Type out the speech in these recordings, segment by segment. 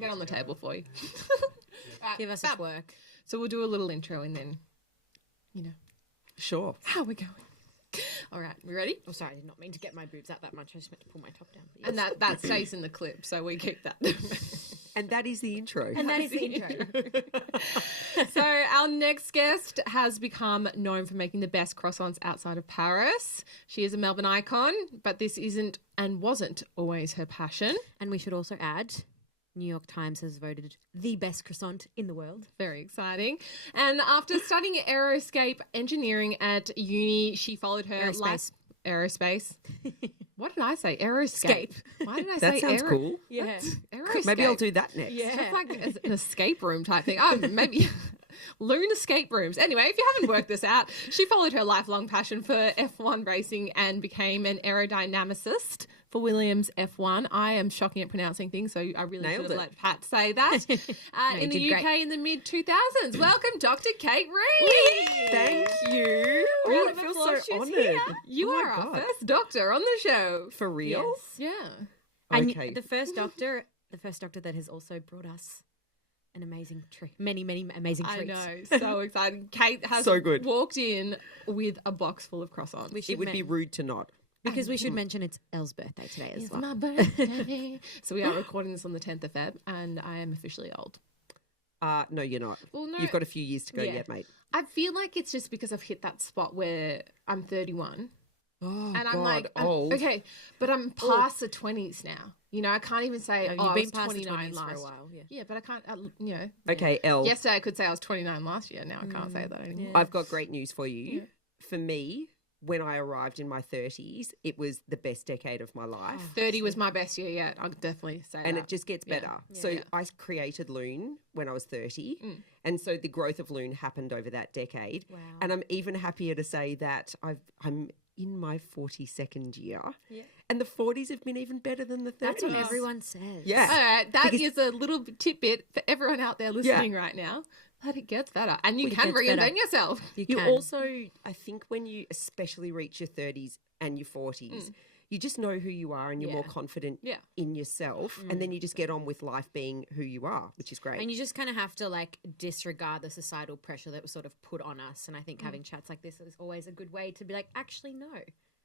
get on the table for you. Give us a work. So we'll do a little intro and then, you know, Sure. how we're going. All right, we ready? Oh, sorry, I did not mean to get my boobs out that much. I just meant to pull my top down. And that stays in the clip, so we keep that. And that is the intro. And that is the intro. So our next guest has become known for making the best croissants outside of Paris. She is a Melbourne icon, but this isn't and wasn't always her passion. And we should also add, New York Times has voted the best croissant in the world. Very exciting. And after studying aerospace engineering at uni, she followed her aerospace. What did I say? Aeroscape. Why did I That say sounds cool. Yeah. Aeroscape. Maybe I'll do that next. Yeah. It's like an escape room type thing. Oh, maybe Lune escape rooms. Anyway, if you haven't worked this out, she followed her lifelong passion for F1 racing and became an aerodynamicist for Williams F1. I am shocking at pronouncing things, so I really should have let Pat say that. In the UK in the mid-2000s. Welcome, Dr. Kate Reid. Thank you. Oh, I feel so honoured. You are our first doctor on the show. For real? Yeah. And Okay. the first doctor that has also brought us an amazing treat, many amazing treats. I know, so exciting. Kate has So good. walked in with a box full of croissants. It would be rude to not. Because we should mention it's Elle's birthday today as It's well. my birthday. So we are recording this on the 10th of Feb, and I am officially old. No, you're not. Well, no. You've got a few years to go yet, mate. I feel like it's just because I've hit that spot where I'm 31. Oh, And I'm God, like, old. okay, but I'm past the 20s now. You know, I can't even say, You've I been was past the 29 20s last for a while. Yeah. Yeah, but I can't, you know. Okay, Elle. Yesterday I could say I was 29 last year. Now I can't say that anymore. I've got great news for you. For me, when I arrived in my 30s, it was the best decade of my life. 30 was my best year yet. I'll definitely say And that. it just gets better. So I created Lune when I was 30. And so the growth of Lune happened over that decade. Wow. And I'm even happier to say that I'm in my 42nd year. Yeah. And the 40s have been even better than the 30s. That's what everyone says. Yeah. All right, that is a little tidbit for everyone out there listening right now. But it gets better. And you can reinvent yourself. You also, I think when you especially reach your 30s and your 40s, you just know who you are and you're more confident in yourself. And then you just get on with life being who you are, which is great. And you just kind of have to like disregard the societal pressure that was sort of put on us. And I think having chats like this is always a good way to be like, actually, no.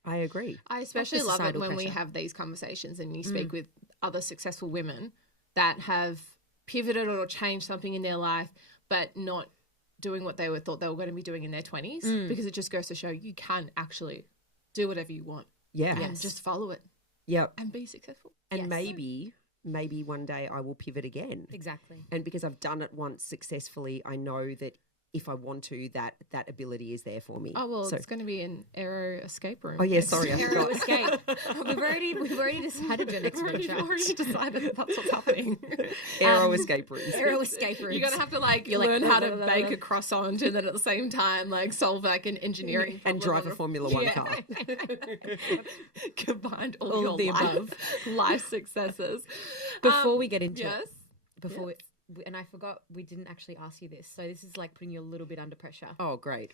I agree. I especially love it when we have these conversations and you speak with other successful women that have pivoted or changed something in their life, but not doing what they thought they were going to be doing in their 20s, because it just goes to show you can actually do whatever you want. Yeah. And just follow it. Yep. And be successful. And maybe one day I will pivot again. Exactly. And because I've done it once successfully, I know that if I want to, that ability is there for me. Oh, well, it's going to be an aero escape room. Oh, yeah, sorry, I Aero forgot. escape. We've already decided your next We've venture. already decided that that's what's happening. Aero escape rooms. Aero escape rooms. You're going to have to learn how to bake a croissant and then at the same time solve an engineering And drive a Formula One car. Combined all All your the above. life successes. Before we get into yes. it, before and I forgot we didn't actually ask you this, so this is like putting you a little bit under pressure. Oh, great.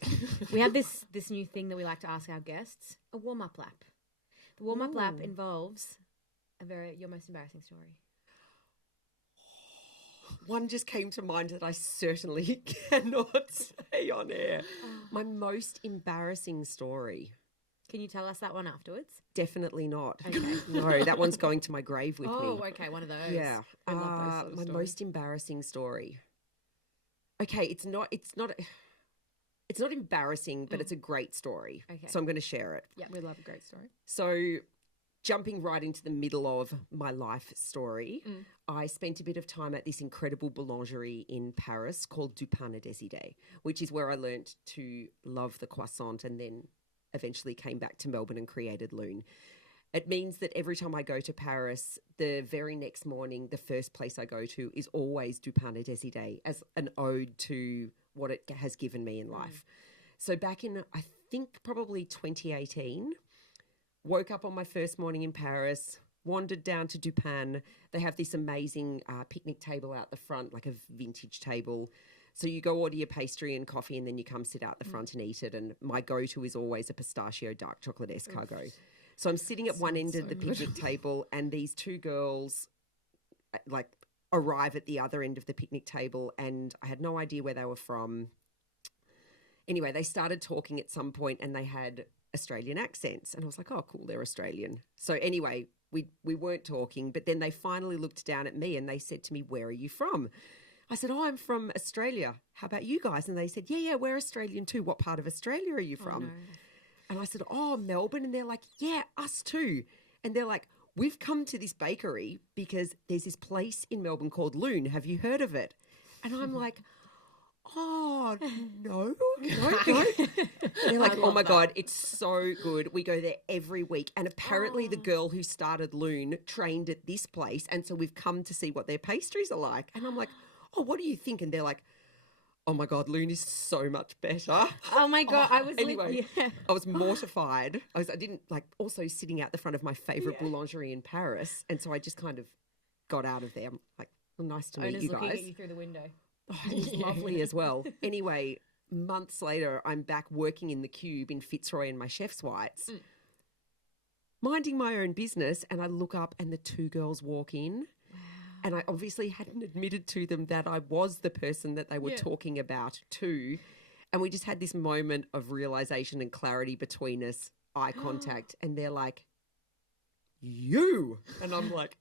We have this new thing that we like to ask our guests, a warm-up lap. The warm-up lap involves your most embarrassing story. One just came to mind that I certainly cannot say on air. My most embarrassing story. Can you tell us that one afterwards? Definitely not. Okay. No, that one's going to my grave with me. Oh, okay, one of those. Yeah. I love those sort of my stories. most embarrassing story. Okay, it's not embarrassing, but it's a great story. Okay. So I'm going to share it. Yeah, we love a great story. So jumping right into the middle of my life story, I spent a bit of time at this incredible boulangerie in Paris called Du Pain et des Idées, which is where I learnt to love the croissant and then eventually came back to Melbourne and created Lune. It means that every time I go to Paris, the very next morning, the first place I go to is always Du Pain et des Idées as an ode to what it has given me in life. So back in, I think, probably 2018, woke up on my first morning in Paris, wandered down to Du Pain. They have this amazing picnic table out the front, like a vintage table. So you go order your pastry and coffee and then you come sit out the front and eat it. And my go-to is always a pistachio dark chocolate escargot. So I'm sitting at one end of the picnic table and these two girls, like arrive at the other end of the picnic table, and I had no idea where they were from. Anyway, they started talking at some point and they had Australian accents. And I was like, oh, cool, they're Australian. So anyway, we weren't talking, but then they finally looked down at me and they said to me, where are you from? I said, oh, I'm from Australia. How about you guys? And they said, yeah, we're Australian too. What part of Australia are you from? Oh, no. And I said, oh, Melbourne. And they're like, yeah, us too. And they're like, we've come to this bakery because there's this place in Melbourne called Lune. Have you heard of it? And I'm like, oh, no. They're like, oh my God, it's so good. We go there every week. And apparently the girl who started Lune trained at this place. And so we've come to see what their pastries are like. And I'm like, oh, what do you think? And they're like, oh my God, Lune is so much better. Oh my God. I was Anyway, I was mortified. I didn't like also sitting out the front of my favourite boulangerie in Paris. And so I just kind of got out of there. I'm like, well, nice to meet Owner's you guys. looking at you through the window. Oh, it was lovely as well. Anyway, months later, I'm back working in the Cube in Fitzroy in my chef's whites, minding my own business, and I look up and the two girls walk in. Wow. And I obviously hadn't admitted to them that I was the person that they were talking about too. And we just had this moment of realization and clarity between us, eye contact, and they're like, you. And I'm like,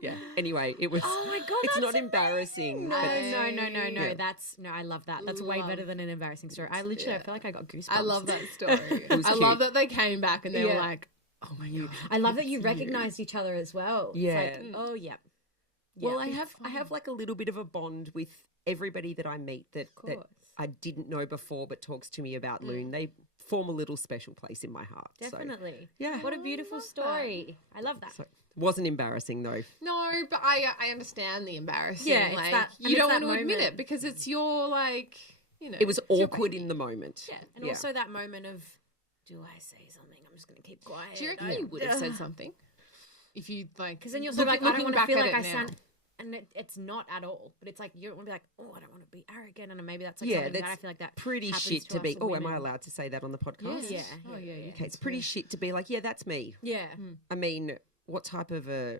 yeah. Anyway, it was. Oh my God, it's that's not embarrassing. No, but- no. Yeah. That's I love that. That's way better than an embarrassing story. I literally, I feel like I got goosebumps. I love that story. was I cute. love that they came back and they were like, oh my God. I love that you recognized each other as well. Yeah. It's like, oh yeah. Well, I have like a little bit of a bond with everybody that I meet that I didn't know before but talks to me about Lune. They form a little special place in my heart. Definitely. So, yeah. What a beautiful story. I love that. So, wasn't embarrassing though. No, but I understand the embarrassing. Yeah, it's like, that- and you it's don't that want to admit moment. it because it's your like, you know. It was it's your awkward baby. in the moment. Yeah. And also that moment of, do I say something? I'm just going to keep quiet. Do you reckon you would have said something? If you like, Because then you're sort of like, I don't want to back feel at like it I now. sound... And it's not at all. But it's like, you don't want to be like, oh, I don't want to be arrogant. And maybe that's like Yeah, something that that's I feel like that pretty happens shit to us be. as Oh, am I women. allowed to say that on the podcast? Yeah. Oh yeah. Okay, it's pretty shit to be like, yeah, that's me. Yeah. I mean, what type of a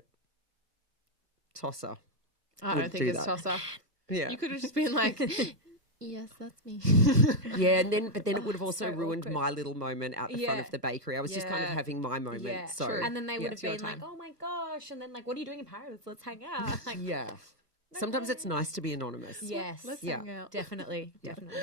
tosser? I would don't think do it's that. tosser. Yeah. You could have just been like, yes, that's me. Yeah, but then it would have also so ruined awkward. my little moment out the front Yeah. of the bakery. I was just kind of Yeah. having my moment. Yeah, so true. And then they would have it's your been like, time. oh my gosh. And then like, what are you doing in Paris? Let's hang out. Like, yeah. Sometimes it's nice to be anonymous. yes. Let's Yeah. hang out. Definitely. Definitely.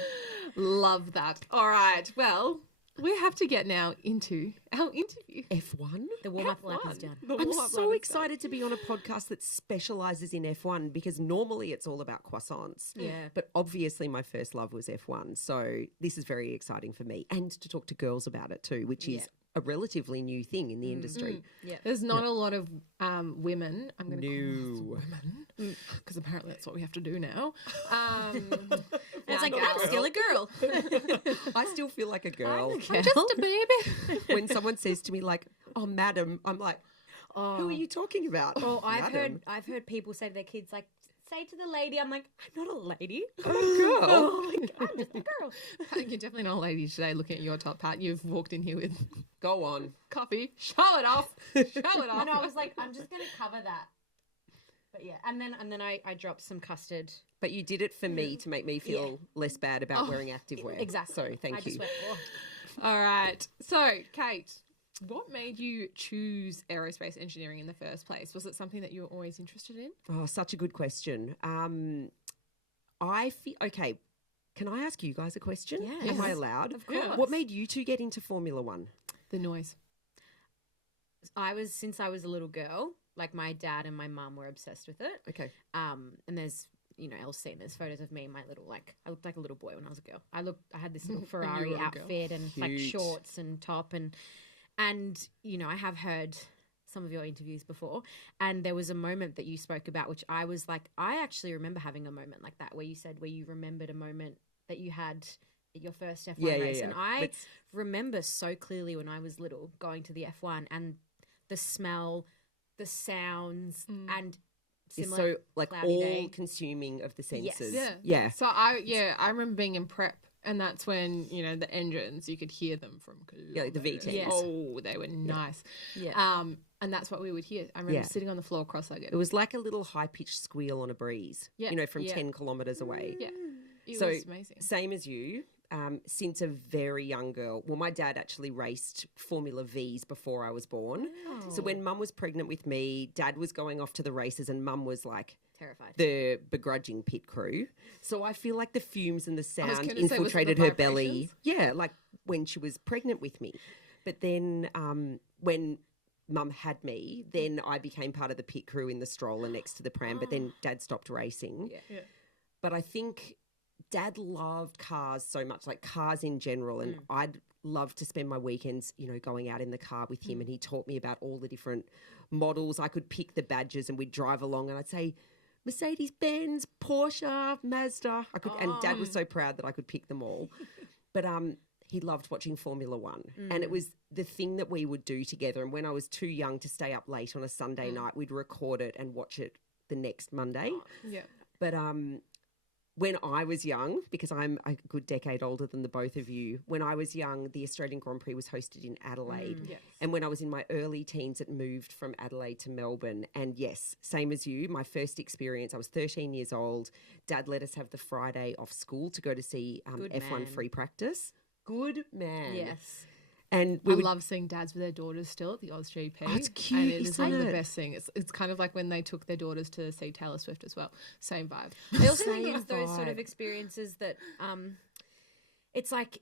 Love that. All right. Well, we have to get now into our interview. F1? The warm-up lap F1. is done. The I'm warm-up so lap is excited to be on a podcast that specialises in F1 because normally it's all about croissants. Yeah. But obviously my first love was F1. So this is very exciting for me. And to talk to girls about it too, which is a relatively new thing in the industry. Yeah. There's not a lot of women. I'm going to No. call us women because apparently that's what we have to do now. It's like, I'm still a girl. I still feel like a girl. I'm just a baby. When someone says to me like, oh, madam, I'm like, who are you talking about? Oh, Madam. I've heard people say to their kids, like, say to the lady, I'm like, I'm not a lady. I'm a girl. Oh, like, I'm just a girl. You're definitely not a lady today looking at your top hat. You've walked in here with Go on. coffee. Show it off. Show it off. I know, I was like, I'm just going to cover that. But yeah, and then I dropped some custard. But you did it for me to make me feel less bad about wearing activewear. Exactly. So thank I you. just went, oh. All right. So, Kate, what made you choose aerospace engineering in the first place? Was it something that you were always interested in? Oh, such a good question. I feel okay. Can I ask you guys a question? Yes. Am I allowed? Of course. What made you two get into Formula One? The noise. Since I was a little girl, like my dad and my mum were obsessed with it. Okay. And there's, Elsie, and there's photos of me and my little, I looked like a little boy when I was a girl. I had this little Ferrari were a girl. outfit and like Cute. shorts and top and I have heard some of your interviews before, and there was a moment that you spoke about, which I was like, I actually remember having a moment like that where you remembered a moment that you had at your first F1 race. And I remember so clearly when I was little going to the F1 and the smell, the sounds, and It's similar so like cloudy all day. consuming of the senses. Yeah. Yeah. So I remember being in prep, and that's when the engines, you could hear them from Yeah, like the kilometers. V10s. Yes. Oh, they were nice. Yeah. And that's what we would hear. I remember Yeah. sitting on the floor cross-legged. It was like a little high-pitched squeal on a breeze, Yeah. from Yeah. 10 kilometres away. Yeah. It So was amazing. same as you, since a very young girl. Well, my dad actually raced Formula Vs before I was born. So when Mum was pregnant with me, Dad was going off to the races and Mum was like Terrified. the begrudging pit crew. So I feel like the fumes and the sound gonna say, was it the infiltrated her belly. vibrations? Yeah, like when she was pregnant with me. But then when Mum had me, then I became part of the pit crew in the stroller next to the pram, but then Dad stopped racing. Yeah. But I think Dad loved cars so much, like cars in general, and I'd love to spend my weekends, going out in the car with him, and he taught me about all the different models. I could pick the badges and we'd drive along and I'd say, Mercedes-Benz, Porsche, Mazda. And Dad was so proud that I could pick them all. But he loved watching Formula One. And it was the thing that we would do together. And when I was too young to stay up late on a Sunday night, we'd record it and watch it the next Monday. Yeah. But when I was young, because I'm a good decade older than the both of you, when I was young, the Australian Grand Prix was hosted in Adelaide. Yes. And when I was in my early teens, it moved from Adelaide to Melbourne. And yes, same as you, my first experience, I was 13 years old. Dad let us have the Friday off school to go to see Good F1 man. free practice. Good man. Yes. And I we would, love seeing dads with their daughters still at the Oz GP. Oh, it's cute, And it is isn't like the it? best thing. It's kind of like when they took their daughters to see Taylor Swift as well. Same vibe. I also think Same it's those sort of vibe. experiences that it's like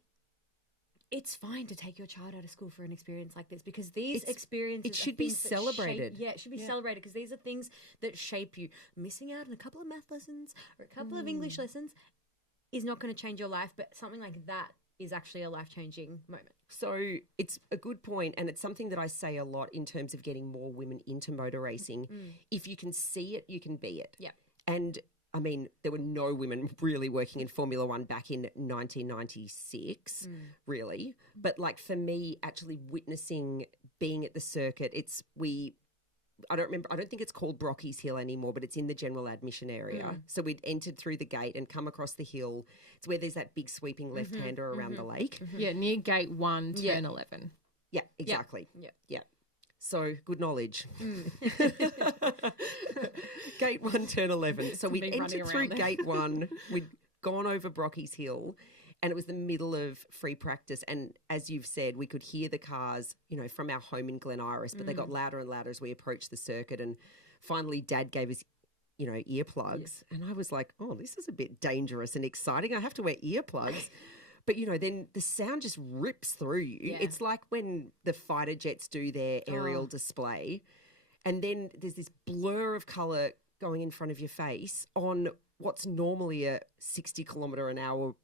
it's fine to take your child out of school for an experience like this because these experiences it should are be things that shape- celebrated. it should be celebrated because these are things that shape you. Missing out on a couple of math lessons or a couple of English lessons is not going to change your life, but something like that is actually a life-changing moment. So it's a good point, and it's something that I say a lot in terms of getting more women into motor racing. If you can see it, you can be it. Yeah. And I mean, there were no women really working in Formula One back in 1996, really. But like for me, actually witnessing being at the circuit, I don't think it's called Brocky's Hill anymore, but it's in the general admission area. So we'd entered through the gate and come across the hill. It's where there's that big sweeping left-hander around the lake. Yeah, near gate 1, turn 11. Yeah, exactly. Yeah. Yeah. So good knowledge. Gate 1, turn 11. So we'd me running entered through around there. gate 1. We'd gone over Brocky's Hill. And it was the middle of free practice. And as you've said, we could hear the cars, from our home in Glen Iris, but they got louder and louder as we approached the circuit. And finally, Dad gave us, earplugs. And I was like, oh, this is a bit dangerous and exciting. I have to wear earplugs. But, then the sound just rips through you. Yeah. It's like when the fighter jets do their aerial display. And then there's this blur of colour going in front of your face on what's normally a 60-kilometre-an-hour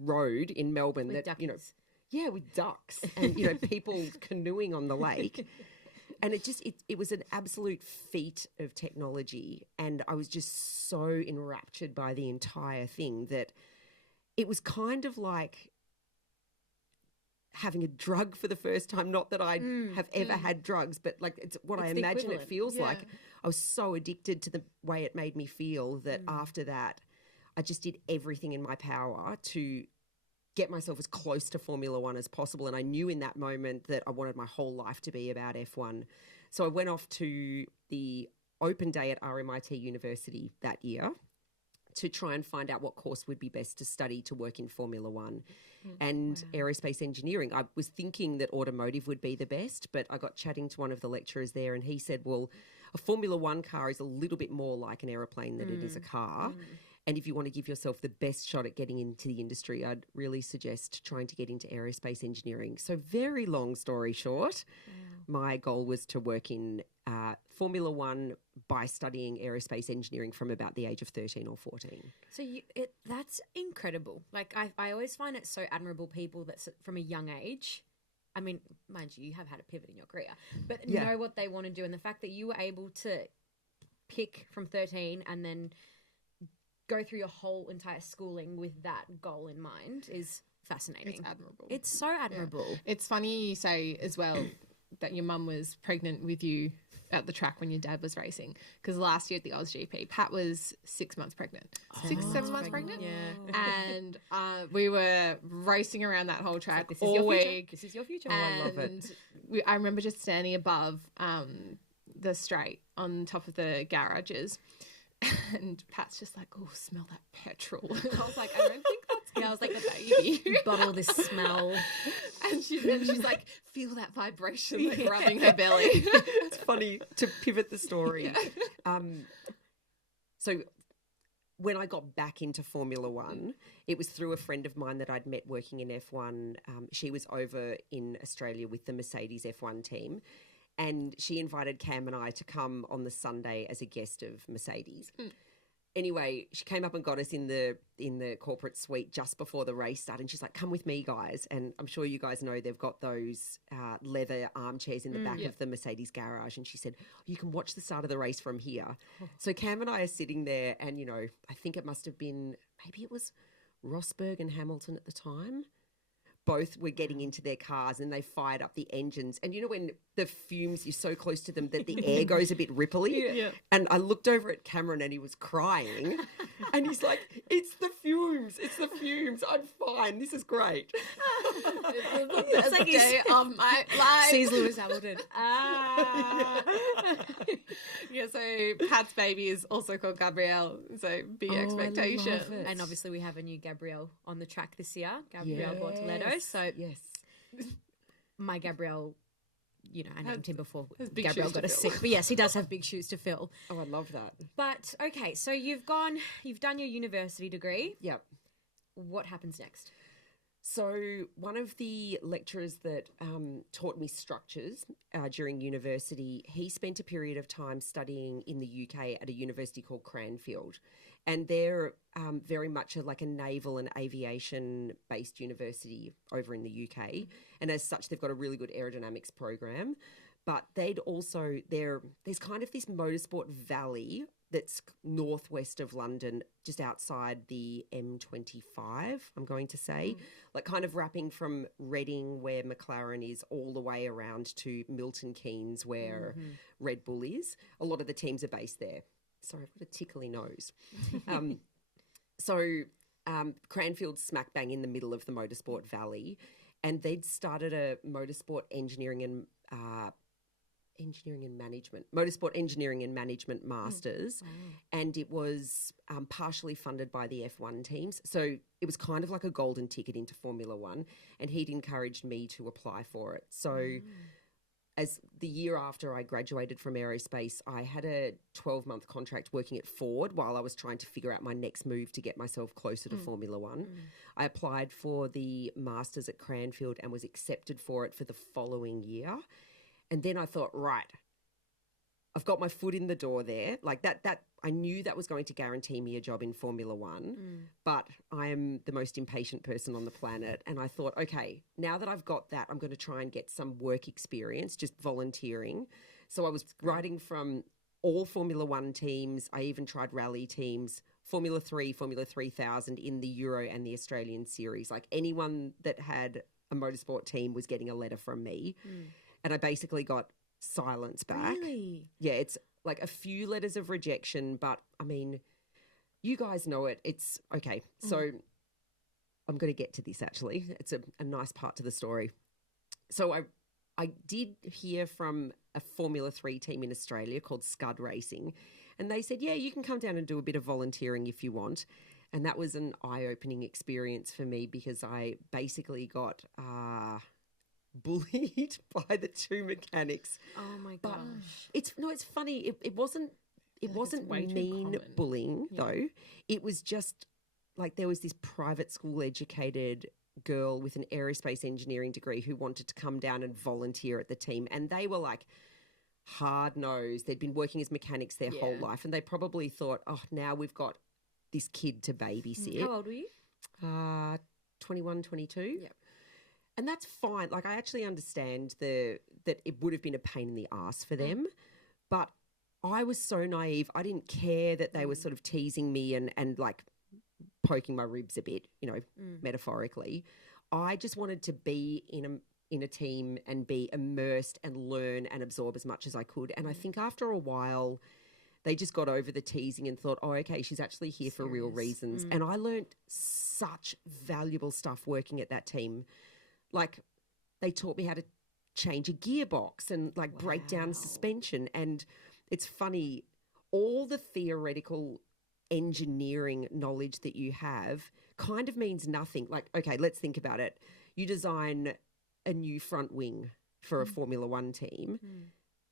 road in Melbourne With that duckies. with ducks and people canoeing on the lake, and it was an absolute feat of technology, and I was just so enraptured by the entire thing that it was kind of like having a drug for the first time. Not that I have ever had drugs, but like it's what I It's the imagine it equivalent. feels like. I was so addicted to the way it made me feel that after that I just did everything in my power to get myself as close to Formula One as possible. And I knew in that moment that I wanted my whole life to be about F1. So I went off to the open day at RMIT University that year to try and find out what course would be best to study to work in Formula One and aerospace engineering. I was thinking that automotive would be the best, but I got chatting to one of the lecturers there and he said, well, a Formula One car is a little bit more like an aeroplane than it is a car. And if you want to give yourself the best shot at getting into the industry, I'd really suggest trying to get into aerospace engineering. So very long story short, my goal was to work in Formula One by studying aerospace engineering from about the age of 13 or 14. So that's incredible. Like I always find it so admirable people that from a young age, I mean, mind you have had a pivot in your career, but know what they want to do. And the fact that you were able to pick from 13 and then go through your whole entire schooling with that goal in mind is fascinating. It's admirable. It's so admirable. It's funny you say as well that your mum was pregnant with you at the track when your dad was racing, because last year at the Oz GP, Pat was 6 months pregnant. 7 months pregnant. Yeah. And we were racing around that whole track This is all your future. week. This is your future. I love it. And I remember just standing above the straight on top of the garages. And Pat's just like, oh, smell that petrol. And I was like, I don't think that's good. Yeah, I was like, a baby. Bottle this smell. And she's like, feel that vibration, like rubbing her belly. It's funny to pivot the story. Yeah. So when I got back into Formula One, it was through a friend of mine that I'd met working in F1. She was over in Australia with the Mercedes F1 team. And she invited Cam and I to come on the Sunday as a guest of Mercedes. Anyway, she came up and got us in the corporate suite just before the race started. And she's like, come with me, guys. And I'm sure you guys know they've got those leather armchairs in the back of the Mercedes garage. And she said, you can watch the start of the race from here. So Cam and I are sitting there and, you know, I think it must have been, maybe it was Rosberg and Hamilton at the time. Both were getting into their cars and they fired up the engines. And you know when the fumes, you're so close to them that the air goes a bit ripply? Yeah. And I looked over at Cameron and he was crying. And he's like, it's the fumes. It's the fumes. I'm fine. This is great. It's like day of my life. Sees Lewis Hamilton. Yeah, so Pat's baby is also called Gabrielle. So big expectation. I love it. And obviously we have a new Gabrielle on the track this year, Gabrielle Bortoleto. So Yes. my Gabrielle, you know, I named him before has big Gabrielle shoes to got a fill. sick. But yes, he does have big shoes to fill. Oh, I love that. But okay, so you've done your university degree. Yep. What happens next? So one of the lecturers that taught me structures during university, he spent a period of time studying in the UK at a university called Cranfield. And they're very much like a naval and aviation-based university over in the UK. And as such, they've got a really good aerodynamics program. But they'd also, there's kind of this motorsport valley that's northwest of London, just outside the M25, I'm going to say, like kind of wrapping from Reading, where McLaren is, all the way around to Milton Keynes, where Red Bull is. A lot of the teams are based there. Sorry, I've got a tickly nose. Cranfield's smack bang in the middle of the motorsport valley, and they'd started a motorsport engineering and motorsport engineering and management masters, and it was partially funded by the F1 teams. So it was kind of like a golden ticket into Formula One, and he'd encouraged me to apply for it. So as the year after I graduated from aerospace, I had a 12-month contract working at Ford while I was trying to figure out my next move to get myself closer to Formula One. I applied for the Masters at Cranfield and was accepted for it for the following year. And then I thought, right, I've got my foot in the door there. Like that I knew that was going to guarantee me a job in Formula One, but I am the most impatient person on the planet. And I thought, okay, now that I've got that, I'm going to try and get some work experience, just volunteering. So I was riding from all Formula One teams. I even tried rally teams, Formula 3, Formula 3000 in the Euro and the Australian series. Like anyone that had a motorsport team was getting a letter from me. And I basically got silence back. Really? Yeah, it's like a few letters of rejection, but I mean, you guys know it. It's okay. So I'm going to get to this actually. It's a nice part to the story. So I did hear from a Formula 3 team in Australia called Scud Racing, and they said, yeah, you can come down and do a bit of volunteering if you want. And that was an eye-opening experience for me because I basically got bullied by the two mechanics. Oh my gosh. But it's funny. It wasn't way too mean common. bullying though. It was just like there was this private school educated girl with an aerospace engineering degree who wanted to come down and volunteer at the team, and they were like hard nosed. They'd been working as mechanics their whole life, and they probably thought, oh, now we've got this kid to babysit. How old were you? 21, 22. Yep. And that's fine. Like, I actually understand that it would have been a pain in the ass for them. But I was so naive. I didn't care that they were sort of teasing me and like poking my ribs a bit, you know, metaphorically. I just wanted to be in a team and be immersed and learn and absorb as much as I could. And I think after a while, they just got over the teasing and thought, oh, okay, she's actually here for real reasons. And I learned such valuable stuff working at that team. Like, they taught me how to change a gearbox and like break down suspension. And it's funny, all the theoretical engineering knowledge that you have kind of means nothing. Like, okay, let's think about it. You design a new front wing for a Formula One team,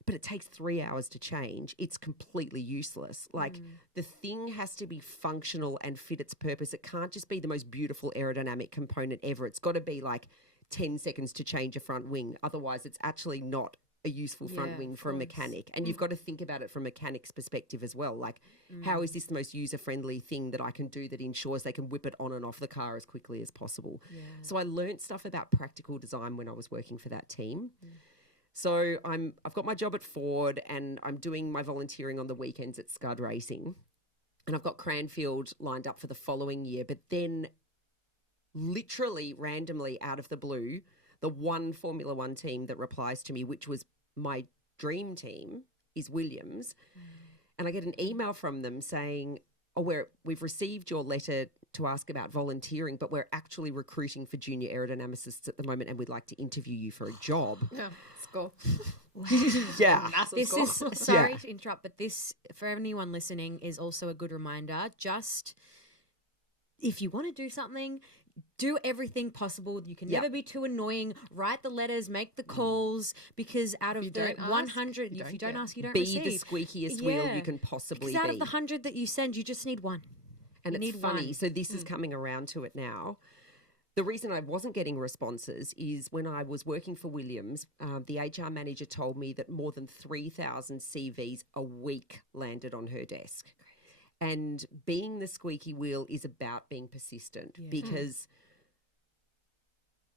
but it takes 3 hours to change. It's completely useless. Like the thing has to be functional and fit its purpose. It can't just be the most beautiful aerodynamic component ever. It's got to be like 10 seconds to change a front wing. Otherwise, it's actually not a useful front wing for a mechanic. And you've got to think about it from a mechanic's perspective as well. Like, how is this the most user-friendly thing that I can do that ensures they can whip it on and off the car as quickly as possible? Yeah. So I learnt stuff about practical design when I was working for that team. So I've got my job at Ford and I'm doing my volunteering on the weekends at Scud Racing. And I've got Cranfield lined up for the following year. But then literally randomly out of the blue, the one Formula One team that replies to me, which was my dream team, is Williams. And I get an email from them saying, we've received your letter to ask about volunteering, but we're actually recruiting for junior aerodynamicists at the moment and we'd like to interview you for a job. Yeah, score. Yeah. This is, sorry to interrupt, but this, for anyone listening, is also a good reminder. Just, if you want to do something, do everything possible. You can never be too annoying. Write the letters, make the calls, because out of the 100, if you don't ask, you don't receive. Be the squeakiest wheel you can possibly be. Because out of the 100 that you send, you just need one. And it's funny. So this is coming around to it now. The reason I wasn't getting responses is when I was working for Williams, the HR manager told me that more than 3,000 CVs a week landed on her desk. And being the squeaky wheel is about being persistent because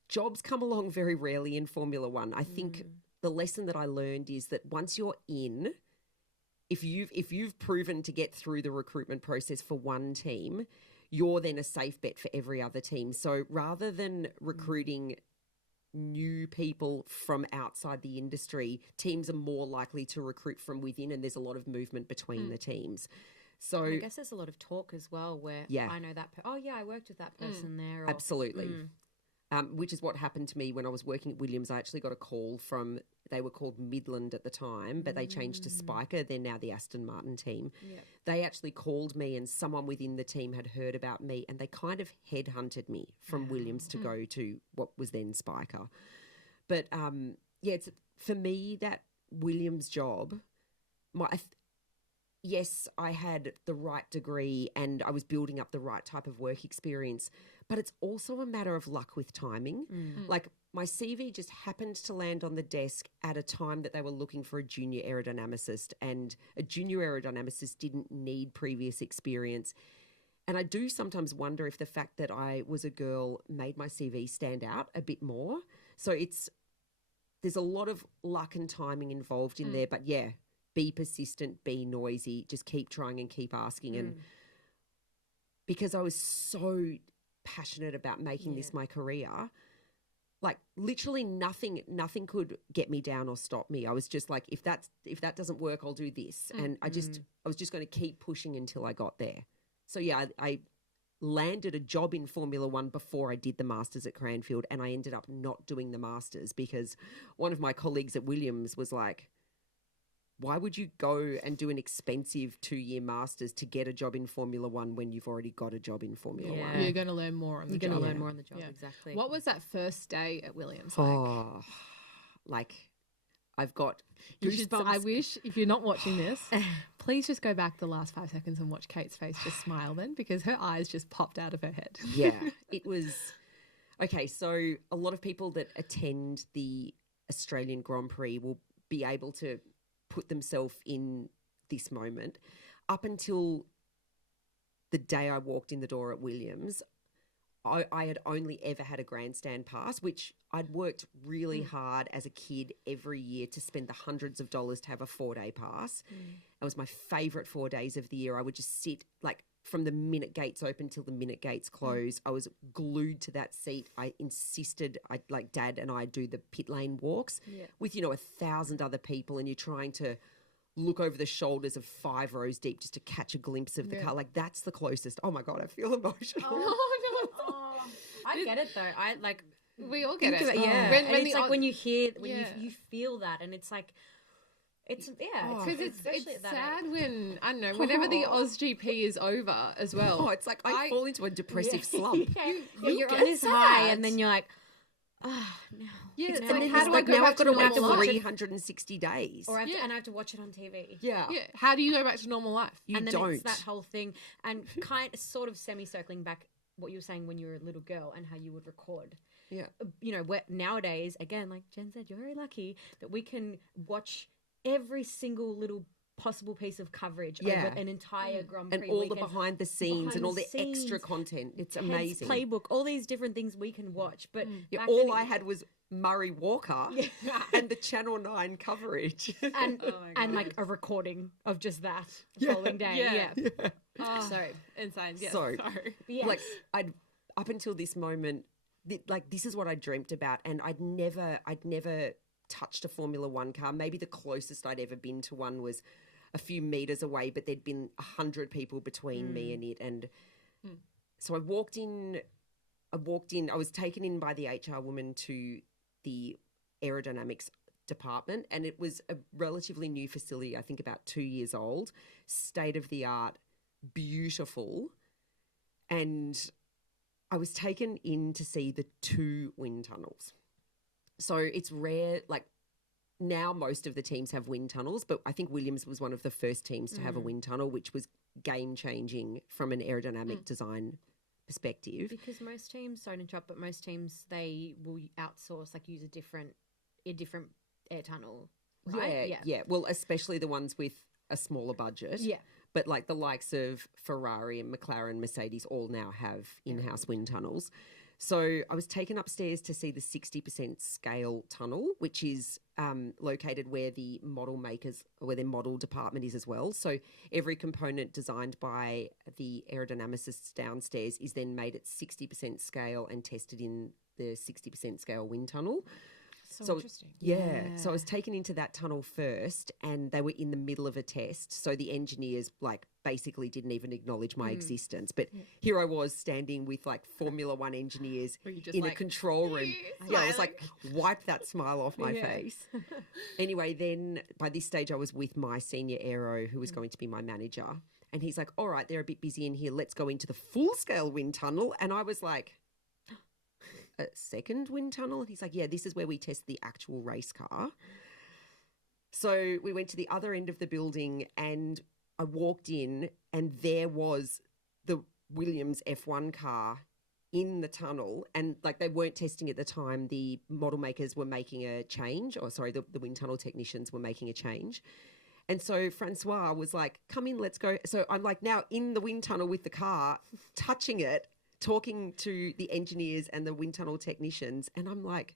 jobs come along very rarely in Formula One. I think the lesson that I learned is that once you're in, if you've proven to get through the recruitment process for one team, you're then a safe bet for every other team. So rather than recruiting new people from outside the industry, teams are more likely to recruit from within, and there's a lot of movement between the teams. So I guess there's a lot of talk as well where I know that, I worked with that person there. Or, absolutely. Which is what happened to me when I was working at Williams. I actually got a call from, they were called Midland at the time, but they changed to Spiker. They're now the Aston Martin team. Yep. They actually called me and someone within the team had heard about me and they kind of headhunted me from Williams to go to what was then Spiker. But it's for me, that Williams job, yes, I had the right degree and I was building up the right type of work experience, but it's also a matter of luck with timing. Like my CV just happened to land on the desk at a time that they were looking for a junior aerodynamicist, and a junior aerodynamicist didn't need previous experience. And I do sometimes wonder if the fact that I was a girl made my CV stand out a bit more. So there's a lot of luck and timing involved in there, but be persistent, be noisy, just keep trying and keep asking. And because I was so passionate about making this my career, like literally nothing could get me down or stop me. I was just like, if that doesn't work, I'll do this. And I was just going to keep pushing until I got there. So I landed a job in Formula One before I did the Masters at Cranfield, and I ended up not doing the Masters because one of my colleagues at Williams was like, why would you go and do an expensive 2-year Masters to get a job in Formula One when you've already got a job in Formula One? You're going to learn more on the job. You're going to learn more on the job, exactly. What was that first day at Williams like? I've got goosebumps. I wish, if you're not watching this, please just go back the last 5 seconds and watch Kate's face just smile then, because her eyes just popped out of her head. Yeah, it was... Okay, so a lot of people that attend the Australian Grand Prix will be able to put themselves in this moment. Up until the day I walked in the door at Williams, I had only ever had a grandstand pass, which I'd worked really hard as a kid every year to spend the hundreds of dollars to have a 4-day pass. It was my favourite 4 days of the year. I would just sit like from the minute gates open till the minute gates close. I was glued to that seat. I insisted, like Dad and I do the pit lane walks with, 1,000 other people, and you're trying to look over the shoulders of 5 rows deep just to catch a glimpse of the car. Like that's the closest. Oh my God, I feel emotional. I get it though. We all get it. Yeah. When And it's the like when you hear, when Yeah. you feel that, and it's like, it's because it's especially at that sad age. when I don't know whenever the OzGP is over as well. Oh, it's like I fall into a depressive slump. You're on get this high, sad. and then you're like, oh no. Yeah, it's Now like I how have do to I go go now back I've got to to wait normal life? 360 days. Or I have to, Yeah. and I have to watch it on TV. Yeah. Yeah, how do you go back to normal life? You And then don't. it's that whole thing, and sort of semi-circling back what you were saying when you were a little girl and how you would record. Yeah. You know, nowadays, again, like Jen said, you're very lucky that we can watch every single little possible piece of coverage Yeah. over an entire Grand Prix And all the weekend. behind the scenes and all the Behind the extra scenes, content. It's Ted's amazing. playbook, all these different things we can watch. But Yeah, back all then I had was Murray Walker and the Channel 9 coverage. and Oh my and God. like a recording of just that the following day. Yeah. Yeah. Oh, So insane. Yes, So- sorry. yes. Like up until this moment, like this is what I dreamt about, and I'd never touched a Formula One car. Maybe the closest I'd ever been to one was a few meters away, but there'd been 100 people between me and it. And so I walked in. I was taken in by the HR woman to the aerodynamics department, and it was a relatively new facility. I think about 2 years old, state of the art, beautiful, and I was taken in to see the 2 wind tunnels. So it's rare, like now most of the teams have wind tunnels, but I think Williams was one of the first teams to have a wind tunnel, which was game changing from an aerodynamic design perspective. Because most teams, sorry to interrupt, but most teams they will outsource, like use a different air tunnel, right? Yeah. Well, especially the ones with a smaller budget. Yeah. But like the likes of Ferrari and McLaren, Mercedes all now have in-house wind tunnels. So I was taken upstairs to see the 60% scale tunnel, which is located where the model makers, where their model department is as well. So every component designed by the aerodynamicists downstairs is then made at 60% scale and tested in the 60% scale wind tunnel. So interesting. Yeah. So I was taken into that tunnel first, and they were in the middle of a test. So the engineers like basically didn't even acknowledge my existence. But here I was standing with like Formula One engineers Were you just in a like, control room. Yeah, I was like, wipe that smile off my Yeah. face. Anyway, then by this stage I was with my senior aero who was going to be my manager. And he's like, all right, they're a bit busy in here. Let's go into the full scale wind tunnel. And I was like, a second wind tunnel? And he's like, yeah, this is where we test the actual race car. So we went to the other end of the building, and I walked in, and there was the Williams F1 car in the tunnel. And like they weren't testing at the time. The model makers were making a change, or sorry, the wind tunnel technicians were making a change. And so Francois was like, come in, let's go. So I'm like now in the wind tunnel with the car, touching it, talking to the engineers and the wind tunnel technicians, and I'm like,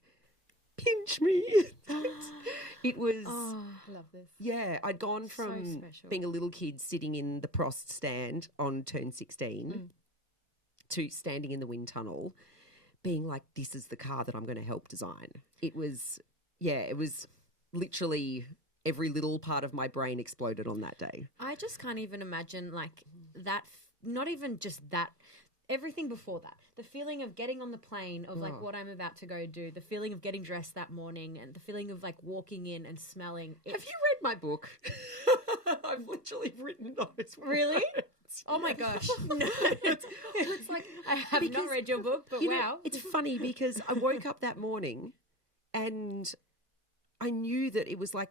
pinch me. It was, I love this. yeah, I'd gone from special. being a little kid sitting in the Prost stand on turn 16 to standing in the wind tunnel, being like, this is the car that I'm going to help design. It was literally every little part of my brain exploded on that day. I just can't even imagine like that. Not even just that. Everything before that, the feeling of getting on the plane, of like what I'm about to go do, the feeling of getting dressed that morning, and the feeling of like walking in and smelling. Have you read my book? I've literally written those Really? words. Oh my gosh! No, it's like I have not read your book, but You know, wow, it's funny because I woke up that morning and I knew that it was like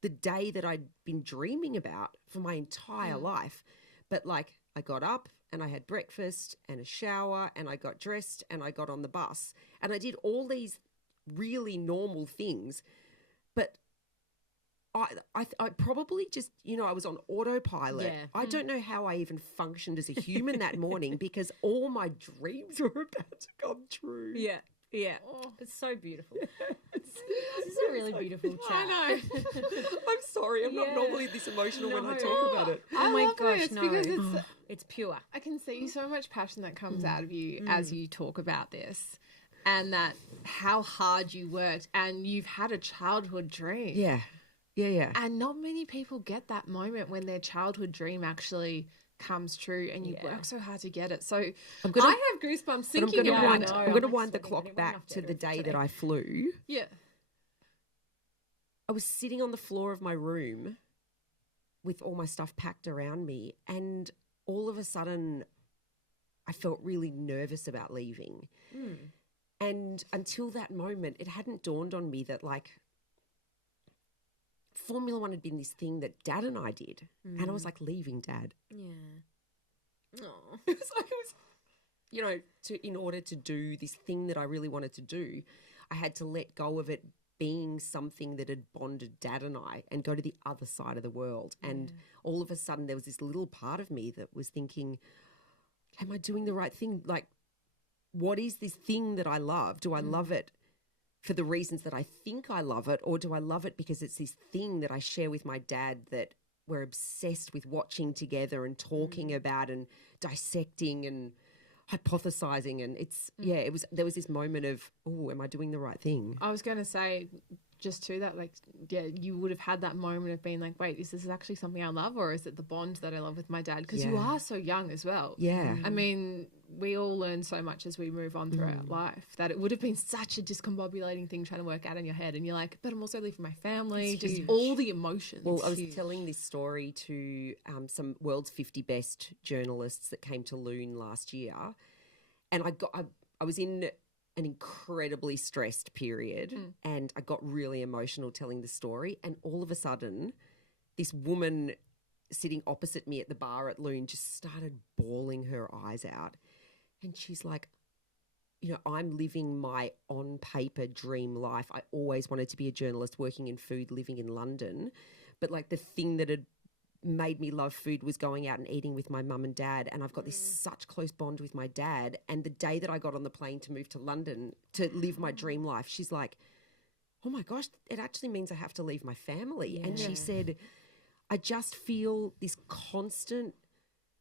the day that I'd been dreaming about for my entire life. But like I got up and I had breakfast and a shower and I got dressed and I got on the bus and I did all these really normal things. But I probably just, I was on autopilot. Yeah. I don't know how I even functioned as a human that morning because all my dreams were about to come true. yeah. It's so beautiful. This is a really beautiful chat. I know. I'm sorry. I'm not Yeah. normally this emotional when I No. talk about it. Oh I my love gosh, this no! because it's It's pure. I can see so much passion that comes out of you as you talk about this, and that how hard you worked, and you've had a childhood dream. Yeah. And not many people get that moment when their childhood dream actually comes true and you work so hard to get it. So I have goosebumps But I'm thinking going to about wind, it. I'm going to wind the clock back to the day that I flew. Yeah. I was sitting on the floor of my room with all my stuff packed around me, and all of a sudden I felt really nervous about leaving. And until that moment, it hadn't dawned on me that, like, Formula One had been this thing that Dad and I did. And I was like, leaving Dad. Yeah. Oh. It was like, you know, in order to do this thing that I really wanted to do, I had to let go of it being something that had bonded Dad and I and go to the other side of the world. And all of a sudden there was this little part of me that was thinking, am I doing the right thing? Like, what is this thing that I love? Do I love it for the reasons that I think I love it, or do I love it because it's this thing that I share with my dad that we're obsessed with watching together and talking about and dissecting and hypothesizing? And it's, there was this moment of, oh, am I doing the right thing? I was going to say just to that, like, yeah, you would have had that moment of being like, wait, is this actually something I love, or is it the bond that I love with my dad? Because you are so young as well. Yeah. I mean, we all learn so much as we move on throughout life that it would have been such a discombobulating thing trying to work out in your head. And you're like, but I'm also leaving my family, It's just huge. all the emotions. Well, I was telling this story to some world's 50 best journalists that came to Lune last year, and I was in an incredibly stressed period, and I got really emotional telling the story. And all of a sudden, this woman sitting opposite me at the bar at Lune just started bawling her eyes out. And she's like, you know, I'm living my on paper dream life. I always wanted to be a journalist working in food, living in London. But like the thing that had made me love food was going out and eating with my mum and dad. And I've got this such close bond with my dad. And the day that I got on the plane to move to London to live my dream life, she's like, oh my gosh, it actually means I have to leave my family. And she said, I just feel this constant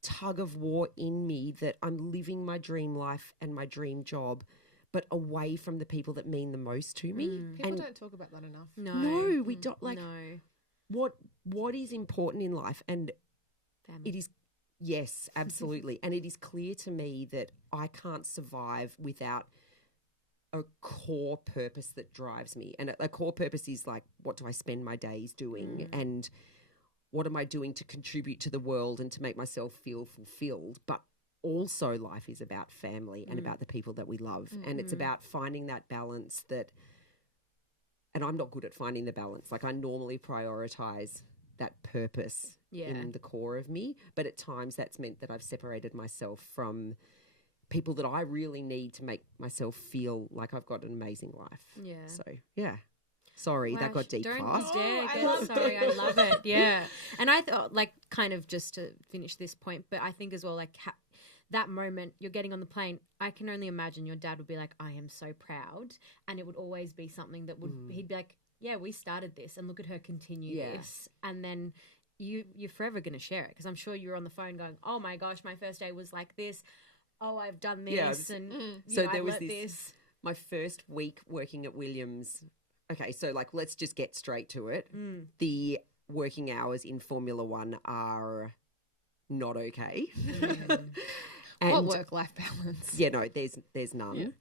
tug of war in me that I'm living my dream life and my dream job, but away from the people that mean the most to me. People don't talk about that enough. No, we don't. Like, what is important in life? And Family. it is, yes, absolutely. And it is clear to me that I can't survive without a core purpose that drives me. And a core purpose is like, what do I spend my days doing? And what am I doing to contribute to the world and to make myself feel fulfilled? But also life is about family and about the people that we love. And it's about finding that balance that, and I'm not good at finding the balance. Like, I normally prioritize that purpose in the core of me. But at times that's meant that I've separated myself from people that I really need to make myself feel like I've got an amazing life. Yeah. So, yeah. Sorry, that got deep fast. Sorry, I love it. Yeah. And I thought, like, kind of just to finish this point, but I think as well, like, that moment you're getting on the plane, I can only imagine your dad would be like, I am so proud. And it would always be something that would, he'd be like, yeah, we started this and look at her continue this. And then you're forever going to share it, because I'm sure you're on the phone going, oh my gosh, my first day was like this. Oh, I've done this. And so there I was learnt this, my first week working at Williams. Okay, so like, let's just get straight to it. The working hours in Formula One are not okay. And What work-life balance? yeah, no, there's none.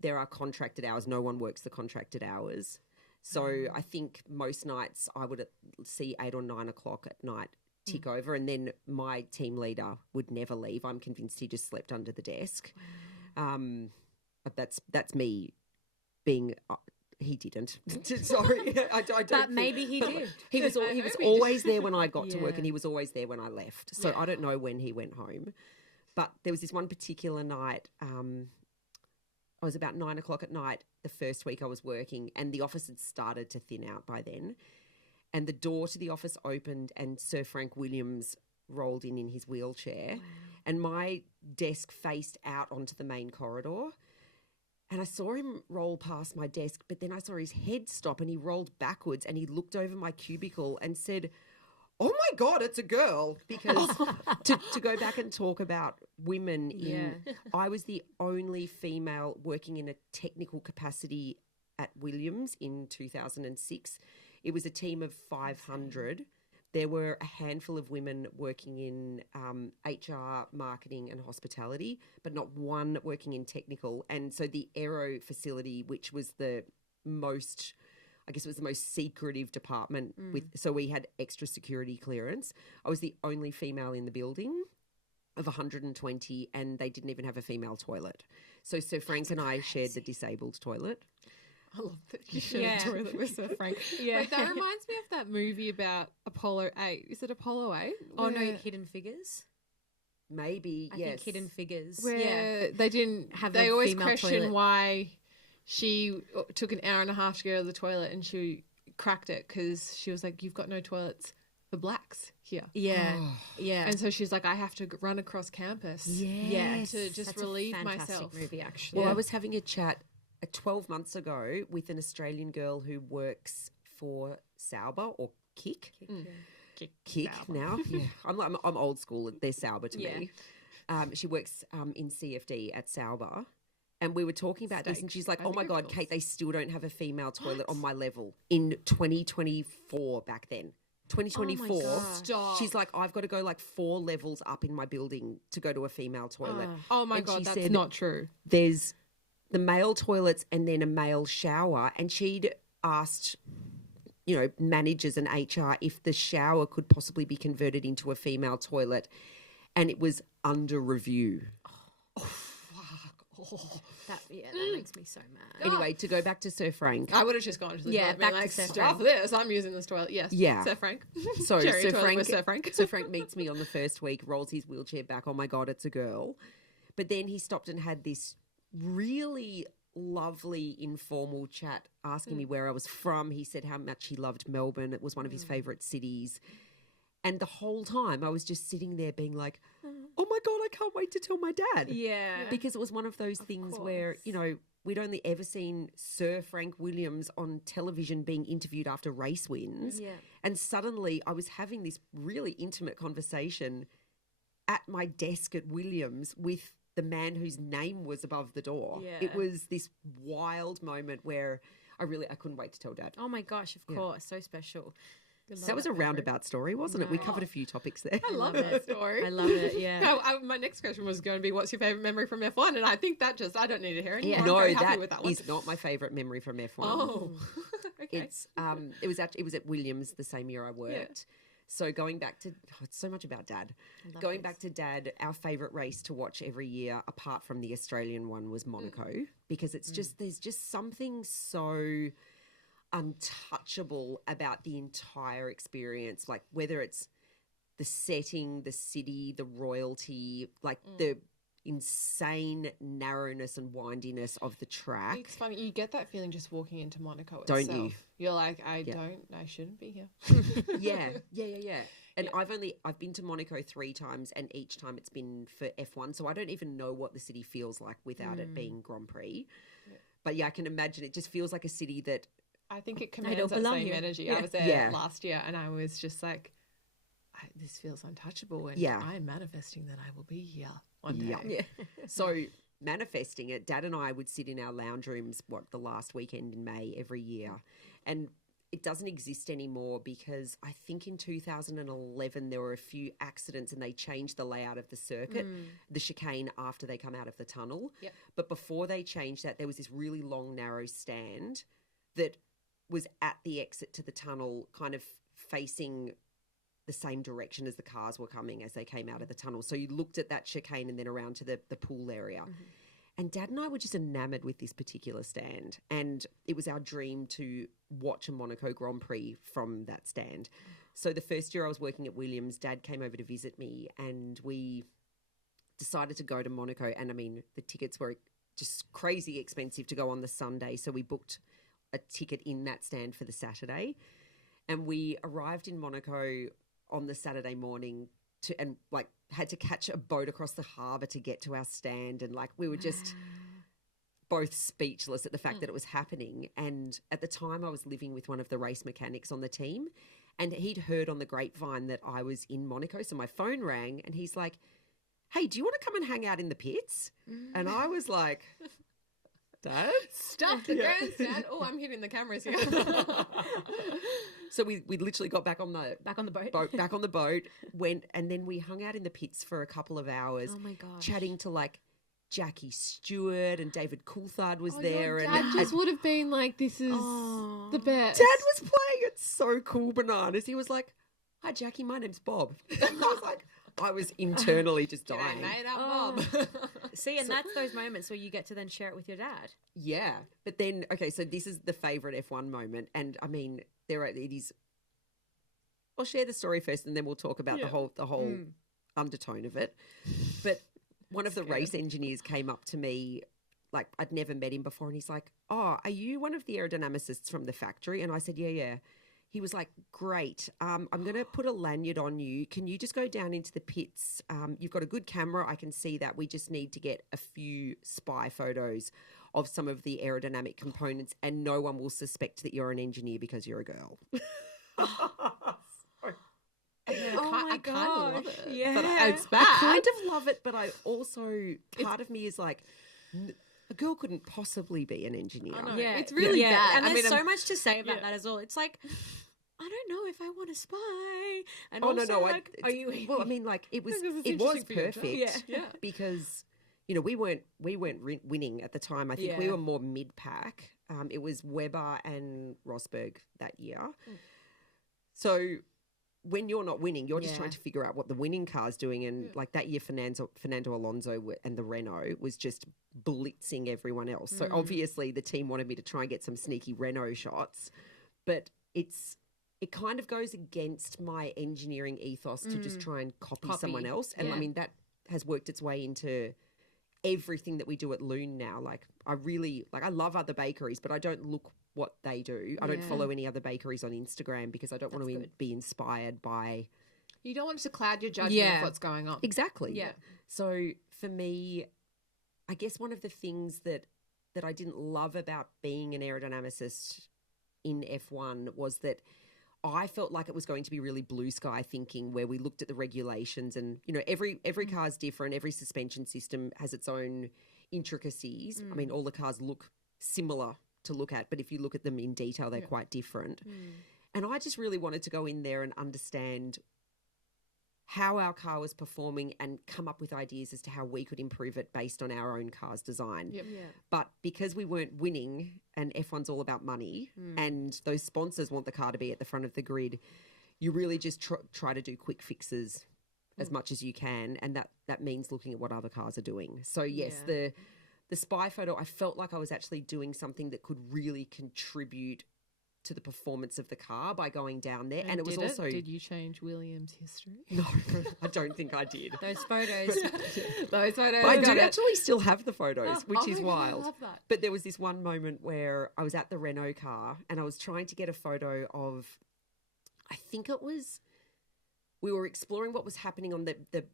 There are contracted hours. No one works the contracted hours. So I think most nights I would see 8 or 9 o'clock at night tick over, and then my team leader would never leave. I'm convinced he just slept under the desk. But that's me being. He didn't. Sorry, I don't. But maybe he did. He was always there when I got to work, and he was always there when I left. So I don't know when he went home. But there was this one particular night. I was about 9 o'clock at night the first week I was working, and the office had started to thin out by then. And the door to the office opened, and Sir Frank Williams rolled in his wheelchair, and my desk faced out onto the main corridor. And I saw him roll past my desk, but then I saw his head stop, and he rolled backwards, and he looked over my cubicle and said, oh my God, it's a girl. Because to go back and talk about women I was the only female working in a technical capacity at Williams in 2006. It was a team of 500, there were a handful of women working in HR, marketing and hospitality, but not one working in technical. And so the aero facility, which was the most, I guess it was the most secretive department so we had extra security clearance. I was the only female in the building of 120 and they didn't even have a female toilet. So Sir Frank and I shared the disabled toilet. I love that you shared a toilet with Sir Frank. Wait, that reminds me of that movie about Apollo 8. Is it Apollo 8? Oh, no, Hidden Figures? Maybe, I yes. think Hidden Figures. Where they didn't have they always question toilet. Why she took an hour and a half to go to the toilet and she cracked it because she was like, you've got no toilets for blacks here. Yeah. Yeah. And so she's like, I have to run across campus to just relieve myself. Movie, actually. Well, I was having a chat 12 months ago with an Australian girl who works for Sauber or Kick. Kick now. Yeah. I'm old school. They're Sauber to me. She works in CFD at Sauber. And we were talking about this and she's like, oh my God, Kate, they still don't have a female toilet on my level in 2024 back then. 2024. Stop. She's like, I've got to go like 4 levels up in my building to go to a female toilet. Oh my God, that's said, not true. There's the male toilets and then a male shower. And she'd asked, managers and HR if the shower could possibly be converted into a female toilet. And it was under review. That makes me so mad. Anyway, to go back to Sir Frank. I would have just gone to the toilet and been like, stop this. I'm using this toilet. Yes. Yeah. Sir Frank. So Sir Frank. Sir Frank meets me on the first week, rolls his wheelchair back. Oh my God, it's a girl. But then he stopped and had this really lovely informal chat asking me where I was from. He said how much he loved Melbourne. It was one of his favourite cities. And the whole time I was just sitting there being like, oh my God, I can't wait to tell my dad. Yeah. Because it was one of those things where, we'd only ever seen Sir Frank Williams on television being interviewed after race wins. Yeah. And suddenly I was having this really intimate conversation at my desk at Williams with the man whose name was above the door. Yeah. It was this wild moment where I couldn't wait to tell Dad. Oh my gosh, of course. So special. That was a roundabout story, wasn't it? We covered a few topics there. I love that story. I love it, yeah. My next question was going to be, what's your favourite memory from F1? And I think that I don't need to hear anymore. Yeah. I'm No, very happy with that one. is not my favourite memory from F1. Oh, okay. It was at Williams the same year I worked. Yeah. So going back to, it's so much about Dad. Going back to Dad, our favourite race to watch every year, apart from the Australian one, was Monaco. Because it's there's just something so untouchable about the entire experience, like whether it's the setting, the city, the royalty, like the insane narrowness and windiness of the track. It's funny, you get that feeling just walking into Monaco Don't itself. you? You're like, I shouldn't be here. Yeah. And I've been to Monaco 3 times and each time it's been for F1, so I don't even know what the city feels like without it being Grand Prix. Yeah. But yeah, I can imagine it just feels like a city that I think it commands that same energy. Yeah. I was there last year and I was just like, this feels untouchable and I'm manifesting that I will be here one day. Yeah. So manifesting it, Dad and I would sit in our lounge rooms, the last weekend in May every year. And it doesn't exist anymore because I think in 2011 there were a few accidents and they changed the layout of the circuit, the chicane after they come out of the tunnel. Yep. But before they changed that, there was this really long, narrow stand that was at the exit to the tunnel, kind of facing the same direction as the cars were coming as they came out of the tunnel. So you looked at that chicane and then around to the pool area. And Dad and I were just enamored with this particular stand. And it was our dream to watch a Monaco Grand Prix from that stand. So the first year I was working at Williams, Dad came over to visit me and we decided to go to Monaco. And I mean, the tickets were just crazy expensive to go on the Sunday. So we booked a ticket in that stand for the Saturday. And we arrived in Monaco on the Saturday morning and had to catch a boat across the harbour to get to our stand. And we were just both speechless at the fact that it was happening. And at the time I was living with one of the race mechanics on the team and he'd heard on the grapevine that I was in Monaco. So my phone rang and he's like, hey, do you want to come and hang out in the pits? And I was like, Dad? Stop the grandstand. Oh, I'm hitting the cameras here. So we literally got back on the boat. back on the boat, went, and then we hung out in the pits for a couple of hours. Oh my gosh. Chatting to like Jackie Stewart and David Coulthard was Oh, there. Your And dad just would have been like, this is the best. Dad was playing it so cool bananas. He was like, "Hi Jackie, my name's Bob." I was like, I was internally just dying. Mate, I'm Bob. See, and that's those moments where you get to then share it with your dad. Yeah. But then, okay, so this is the favourite F1 moment. And I mean, it is. I'll share the story first and then we'll talk about the whole undertone of it. But one of the race engineers came up to me, like I'd never met him before, and he's like, "Oh, are you one of the aerodynamicists from the factory?" And I said, yeah. He was like, "Great. I'm going to put a lanyard on you. Can you just go down into the pits? You've got a good camera. I can see that. We just need to get a few spy photos of some of the aerodynamic components, and no one will suspect that you're an engineer because you're a girl." I kind of love it. Yeah. But it's bad. I kind of love it, but I also, part of me is like, a girl couldn't possibly be an engineer. I know. Yeah, It's really bad. And I there's mean, so much to say about that as well. It's like, I don't know if I want to spy. And Oh, also, no. like, are you? Well, I mean, like, it was Because it's perfect. interesting for your job. Yeah. Because, you know, we weren't winning at the time. I think we Yeah. were more mid-pack. It was Webber and Rosberg that year. So when you're not winning, you're just trying to figure out what the winning car's doing. And like that year, Fernando Alonso and the Renault was just blitzing everyone else. So obviously the team wanted me to try and get some sneaky Renault shots, but it kind of goes against my engineering ethos to just try and copy someone else. And I mean, that has worked its way into everything that we do at Lune now. Like I love other bakeries, but I don't look what they do. I don't follow any other bakeries on Instagram because I don't want to be inspired by. You don't want to cloud your judgment of what's going on. Exactly. Yeah. So for me, I guess one of the things that I didn't love about being an aerodynamicist in F1 was that I felt like it was going to be really blue sky thinking, where we looked at the regulations and, you know, every car is different. Every suspension system has its own intricacies. I mean, all the cars look similar to look at, but if you look at them in detail, they're quite different. And I just really wanted to go in there and understand how our car was performing and come up with ideas as to how we could improve it based on our own car's design. Yep. Yeah. But because we weren't winning, and F1's all about money, and those sponsors want the car to be at the front of the grid, you really just try to do quick fixes as much as you can, and that means looking at what other cars are doing. So yes, the spy photo, I felt like I was actually doing something that could really contribute to the performance of the car by going down there. And it was also... Did you change Williams' history? No, I don't think I did. Those photos. Those photos. But I do actually still have the photos, which is my God, wild. I love that. But there was this one moment where I was at the Renault car and I was trying to get a photo of, I think it was, we were exploring what was happening on the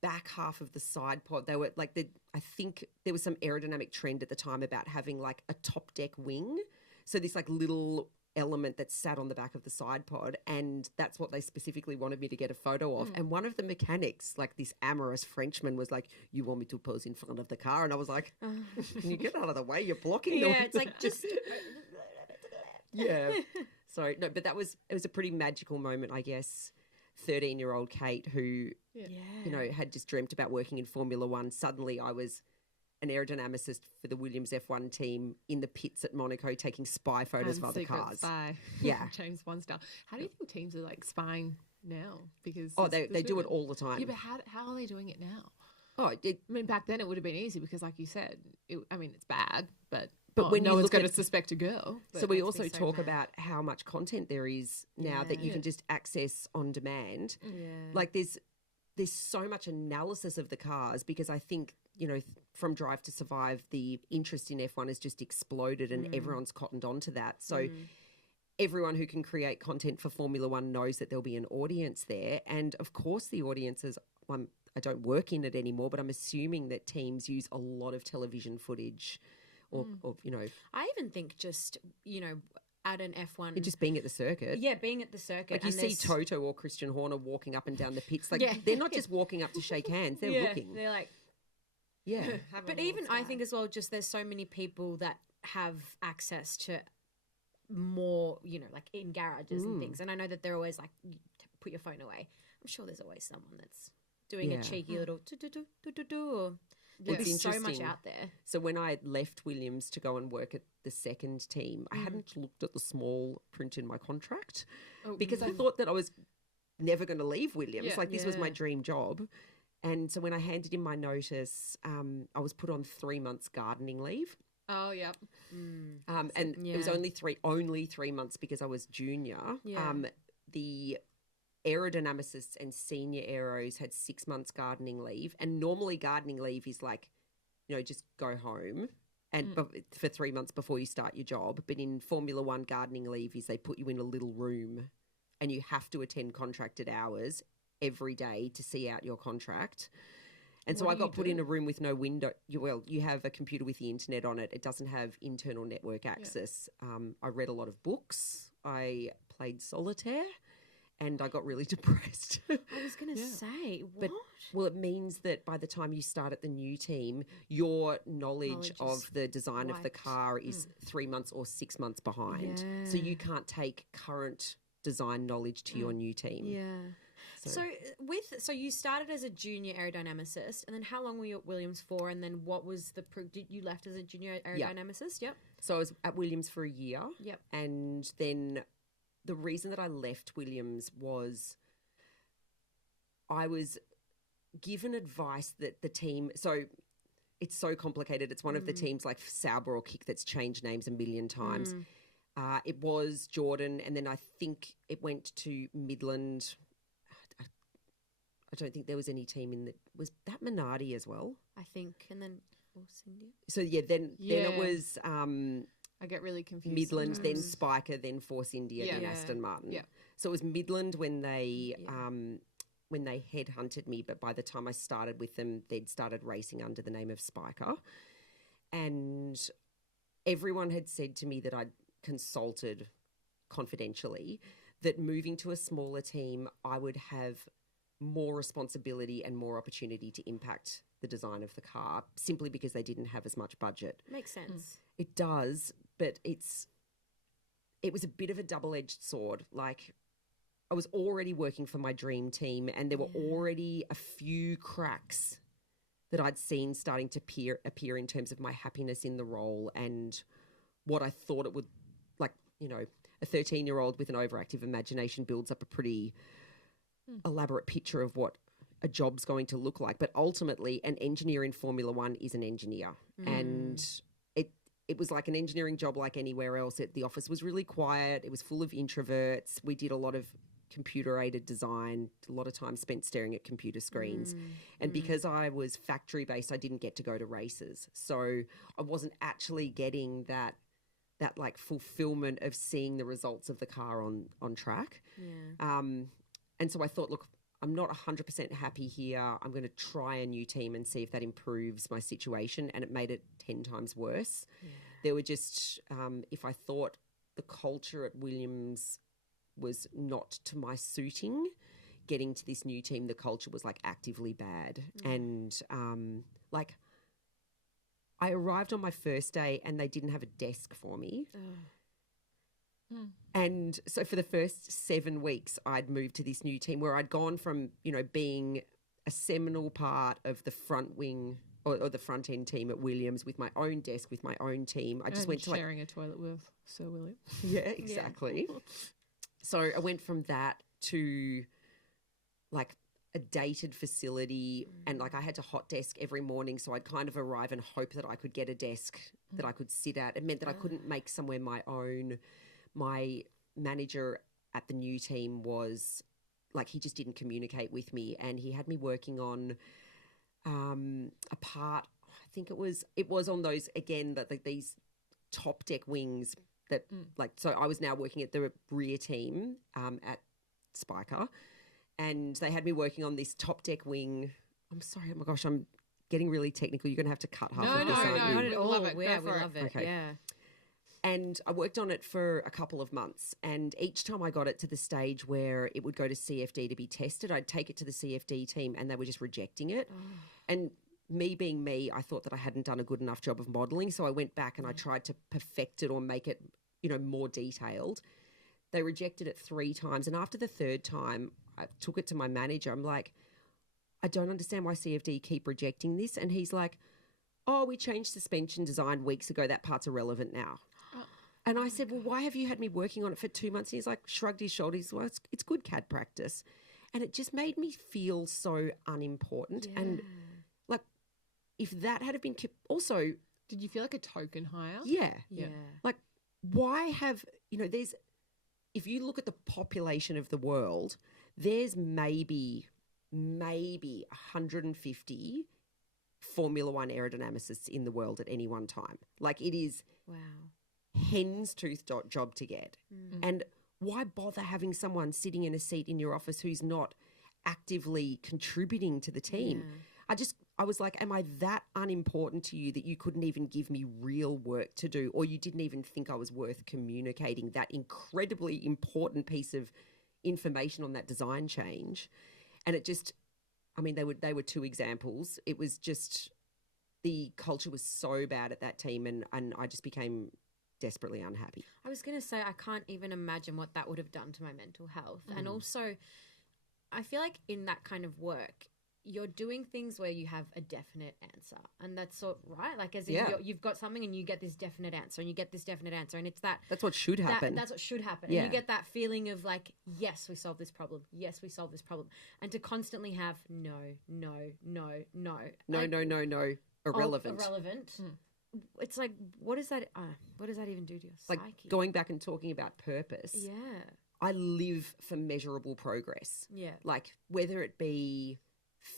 back half of the side pod. They were like, I think there was some aerodynamic trend at the time about having like a top deck wing. So this like little element that sat on the back of the side pod, and that's what they specifically wanted me to get a photo of. And one of the mechanics, like this amorous Frenchman, was like, "You want me to pose in front of the car?" And I was like, "Can you get out of the way? You're blocking them." Yeah, it's like just. Yeah. So no, but it was a pretty magical moment, I guess. 13-year-old Kate, who you know had just dreamt about working in Formula One. Suddenly, I was an aerodynamicist for the Williams F1 team in the pits at Monaco, taking spy photos of other Secret cars. Spy. Yeah. James Bond style. How do you think teams are like spying now? Because They do it all the time. Yeah, but how are they doing it now? I mean, back then it would have been easy because, like you said, it's bad, but when no you one's look going at- to suspect a girl. So we makes also me so talk mad. about how much content there is now that you can just access on demand. Yeah. Like there's so much analysis of the cars, because I think, you know, from Drive to Survive, the interest in F1 has just exploded and everyone's cottoned onto that. So everyone who can create content for Formula One knows that there'll be an audience there. And of course the audiences, I don't work in it anymore, but I'm assuming that teams use a lot of television footage or you know. I even think just, you know, at an F1. Just being at the circuit. Yeah, being at the circuit. Like you and see there's- Toto or Christian Horner walking up and down the pits. Like Yeah. they're not just walking up to shake hands, they're looking. They're like, Yeah. but even I think as well, just there's so many people that have access to more, like in garages and things. And I know that they're always like, put your phone away. I'm sure there's always someone that's doing a cheeky little do-do-do. There's so much out there. So when I left Williams to go and work at the second team, I hadn't looked at the small print in my contract because I thought that I was never going to leave Williams. Yeah. This was my dream job. And so when I handed in my notice, I was put on 3 months gardening leave. Oh, yeah. And it was only 3 months because I was junior. Yeah. The aerodynamicists and senior aeros had 6 months gardening leave. And normally gardening leave is like, just go home and for 3 months before you start your job. But in Formula One, gardening leave is they put you in a little room and you have to attend contracted hours every day to see out your contract. And so I got put in a room with no window. You have a computer with the internet on it. It doesn't have internal network access. I read a lot of books. I played solitaire. And I got really depressed. I was going to say, what? Well, it means that by the time you start at the new team, your knowledge of the design of the car is 3 months or 6 months behind. Yeah. So you can't take current design knowledge to your new team. Yeah. So you started as a junior aerodynamicist, and then how long were you at Williams for? And then what was you left as a junior aerodynamicist? Yep. So I was at Williams for a year. Yep. And then the reason that I left Williams was I was given advice that the team, so it's so complicated. It's one of the teams like Sauber or Kick that's changed names a million times. It was Jordan, and then I think it went to Midland. I don't think there was any team was that Minardi as well? I think, and then Force India. So then it was I get really confused. Midland, sometimes. then Spiker, then Force India, then Aston Martin. Yeah. So it was Midland when they headhunted me, but by the time I started with them, they'd started racing under the name of Spiker. And everyone had said to me that I'd consulted confidentially that moving to a smaller team, I would have more responsibility and more opportunity to impact the design of the car simply because they didn't have as much budget. Makes sense. It does, but it was a bit of a double-edged sword. Like, I was already working for my dream team and there were already a few cracks that I'd seen starting to appear in terms of my happiness in the role and what I thought it would, like, a 13-year-old with an overactive imagination builds up a pretty elaborate picture of what a job's going to look like. But ultimately, an engineer in Formula One is an engineer. And it was like an engineering job like anywhere else. The office was really quiet. It was full of introverts. We did a lot of computer-aided design, a lot of time spent staring at computer screens. And because I was factory-based, I didn't get to go to races. So I wasn't actually getting that like fulfillment of seeing the results of the car on track. Yeah. And so I thought, look, I'm not 100% happy here. I'm going to try a new team and see if that improves my situation. And it made it 10 times worse. Yeah. There were just, if I thought the culture at Williams was not to my suiting, getting to this new team, the culture was like actively bad. And I arrived on my first day and they didn't have a desk for me. And so for the first 7 weeks, I'd moved to this new team where I'd gone from, being a seminal part of the front wing or the front end team at Williams with my own desk, with my own team. I just went to sharing a toilet with Sir William. Yeah, exactly. So I went from that to like a dated facility and like I had to hot desk every morning. So I'd kind of arrive and hope that I could get a desk that I could sit at. It meant that I couldn't make somewhere my own. My manager at the new team was like, he just didn't communicate with me and he had me working on a part, I think it was on those, again, that these top deck wings that so I was now working at the rear team at Spiker and they had me working on this top deck wing. I'm sorry, oh my gosh, I'm getting really technical. You're going to have to cut half of this out. No, not at all. Love it. We love it. Okay. Yeah. And I worked on it for a couple of months. And each time I got it to the stage where it would go to CFD to be tested, I'd take it to the CFD team and they were just rejecting it. And me being me, I thought that I hadn't done a good enough job of modelling. So I went back and I tried to perfect it or make it, more detailed. They rejected it 3 times. And after the 3rd time, I took it to my manager. I'm like, I don't understand why CFD keep rejecting this. And he's like, oh, we changed suspension design weeks ago. That part's irrelevant now. And I said, well, why have you had me working on it for 2 months? And he's like, shrugged his shoulders. Well, it's good CAD practice. And it just made me feel so unimportant. Yeah. And like, if that had been also, Did you feel like a token hire? yeah, Yeah. like, why have, if you look at the population of the world, there's maybe 150 Formula One aerodynamicists in the world at any one time. Like, it is Wow. hen's tooth job to get. And why bother having someone sitting in a seat in your office who's not actively contributing to the team? Yeah. I was like, am I that unimportant to you that you couldn't even give me real work to do, or you didn't even think I was worth communicating that incredibly important piece of information on that design change? And it just, they were 2 examples. It was just, the culture was so bad at that team, and I just became desperately unhappy. I was going to say, I can't even imagine what that would have done to my mental health. And also, I feel like in that kind of work, you're doing things where you have a definite answer. And that's right? Like, as in you've got something and you get this definite answer and you get this definite answer. And it's that's what should happen. That's what should happen. Yeah. And you get that feeling of like, yes, we solved this problem. Yes, we solved this problem. And to constantly have no. Irrelevant. Irrelevant. It's like, what does that even do to your Like, psyche? going back and talking about purpose. Yeah. I live for measurable progress. Yeah. Like, whether it be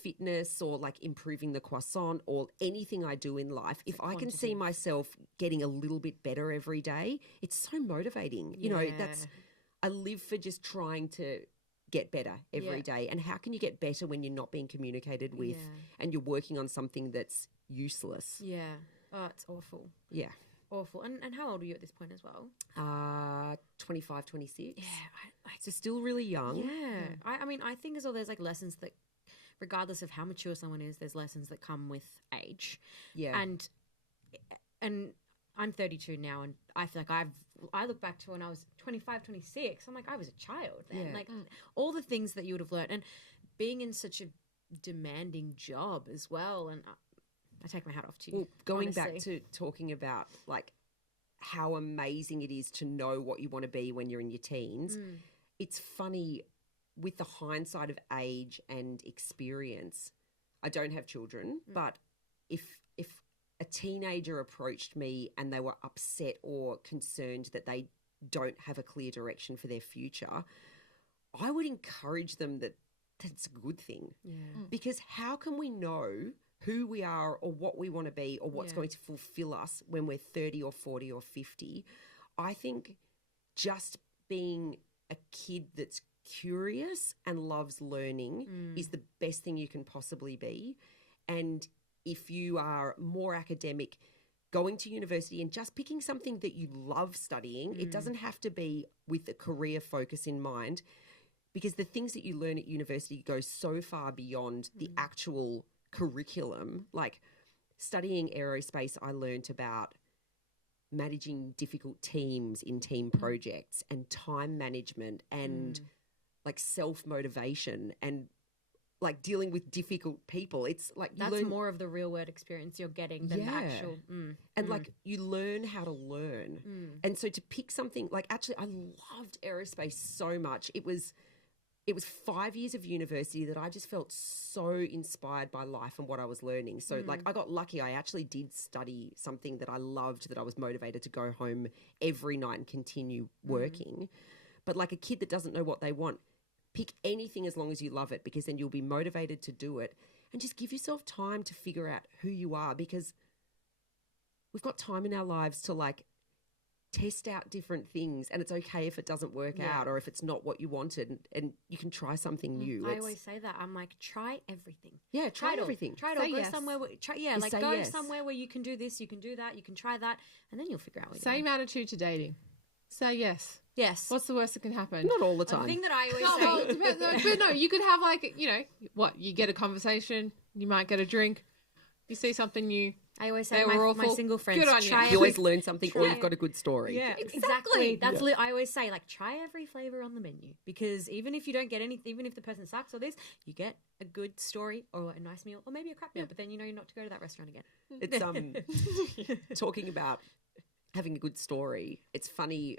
fitness or like improving the croissant or anything I do in life, if I can see myself getting a little bit better every day, it's so motivating. I live for just trying to get better every day. And how can you get better when you're not being communicated with and you're working on something that's useless? Yeah. Oh, it's awful. Yeah. Awful. And how old are you at this point as well? 25, 26. Yeah. So still really young. Yeah. I think as well, there's like lessons that, regardless of how mature someone is, there's lessons that come with age. Yeah. And I'm 32 now, and I feel like I look back to when I was 25, 26. I'm like, I was a child then. Yeah. Like all the things that you would have learned, and being in such a demanding job as well. And I take my hat off to you. Well, going honestly. back to talking about like how amazing it is to know what you want to be when you're in your teens. It's funny, with the hindsight of age and experience, I don't have children, but if a teenager approached me and they were upset or concerned that they don't have a clear direction for their future, I would encourage them that that's a good thing. Yeah. Because how can we know who we are or what we want to be or what's going to fulfill us when we're 30 or 40 or 50? I think just being a kid that's curious and loves learning is the best thing you can possibly be. And if you are more academic, going to university and just picking something that you love studying, it doesn't have to be with a career focus in mind, because the things that you learn at university go so far beyond the actual curriculum. Like studying aerospace, I learned about managing difficult teams in team projects and time management and like self-motivation and like dealing with difficult people. It's like you That's learn more of the real world experience you're getting than the actual. and like you learn how to learn. And so to pick something like, actually I loved aerospace so much. It was 5 years of university that I just felt so inspired by life and what I was learning. So like I got lucky. I actually did study something that I loved, that I was motivated to go home every night and continue working. But like a kid that doesn't know what they want, pick anything as long as you love it, because then you'll be motivated to do it, and just give yourself time to figure out who you are, because we've got time in our lives to like test out different things, and it's okay if it doesn't work out or if it's not what you wanted, and you can try something new. I always say that. I'm like, try everything. Yeah, try everything. Try it all. Say Go yes. somewhere where, Just go say yes. somewhere where you can do this, you can do that, you can try that, and then you'll figure out what you Same want. attitude to dating. Say yes. Yes. What's the worst that can happen? Not all the The time. thing that I always No, say. well, but no, you could have like, you get a conversation, you might get a drink, you see something new, I always say They to were my awful. single friends, Good on you. try You every always learn something, or try you've got a good story. Yeah, exactly. That's I always say, like, try every flavor on the menu, because even if you don't get anything, even if the person sucks or this, you get a good story or a nice meal or maybe a crap meal, but then you know you're not to go to that restaurant again. It's talking about having a good story. It's funny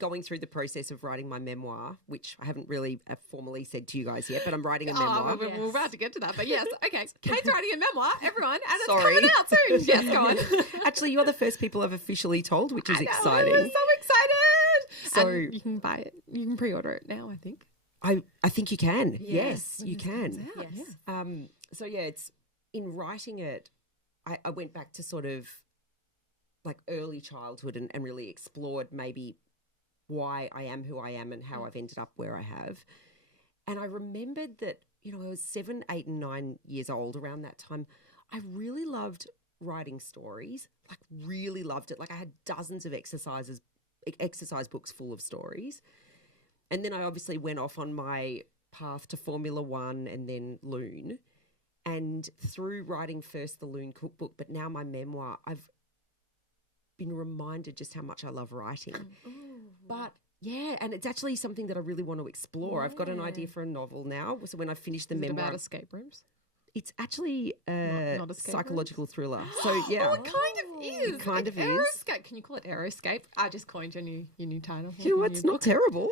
going through the process of writing my memoir, which I haven't really formally said to you guys yet, but I'm writing a memoir. We're about to get to that, but yes, okay. Kate's writing a memoir, everyone, and it's Sorry. coming out soon. Yes, go on. Actually, you're the first people I've officially told, which is I know, exciting. I'm so excited. So- And you can buy it. You can pre-order it now, I think. I think you can. Yes, you Comes can. out, Yes. yeah. So yeah, it's in writing it, I went back to sort of like early childhood and really explored maybe why I am who I am and how I've ended up where I have. And I remembered that, you know, I was 7, 8, and 9 years old around that time. I really loved writing stories, like really loved it. Like I had dozens of exercise books full of stories. And then I obviously went off on my path to Formula One and then Lune. And through writing first the Lune cookbook, but now my memoir, I've been reminded just how much I love writing. But yeah, and it's actually something that I really want to explore. I've got an idea for a novel now. So when I finish the Is it memoir, about escape rooms? it's actually a Not escape psychological thriller. So yeah, Oh, it kind of is. It kind of is. Aeroscape. Can you call it Aeroscape? I just coined your new title. you know, your it's new not terrible.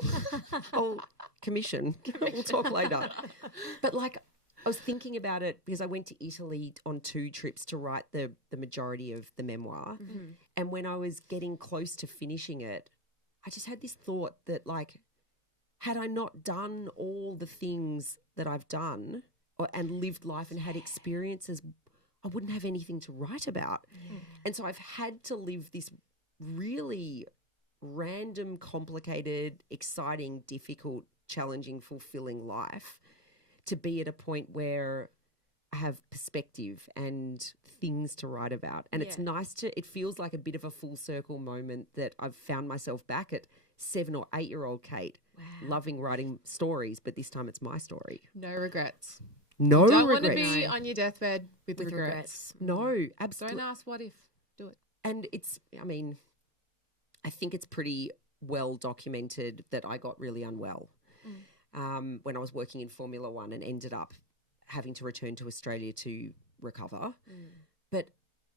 I'll commission. We'll talk later. But like, I was thinking about it because I went to Italy on 2 trips to write the majority of the memoir. And when I was getting close to finishing it, I just had this thought that, like, had I not done all the things that I've done and lived life and had experiences, I wouldn't have anything to write about. And so I've had to live this really random, complicated, exciting, difficult, challenging, fulfilling life to be at a point where I have perspective and things to write about. And it's nice it feels like a bit of a full circle moment that I've found myself back at 7 or 8-year-old Kate, loving writing stories, but this time it's my story. No regrets. No Don't want to regrets. be on your deathbed with regrets. regrets. No, absolutely. Don't ask what if. Do it. And it's, I mean, I think it's pretty well documented that I got really unwell when I was working in Formula One and ended up having to return to Australia to recover. But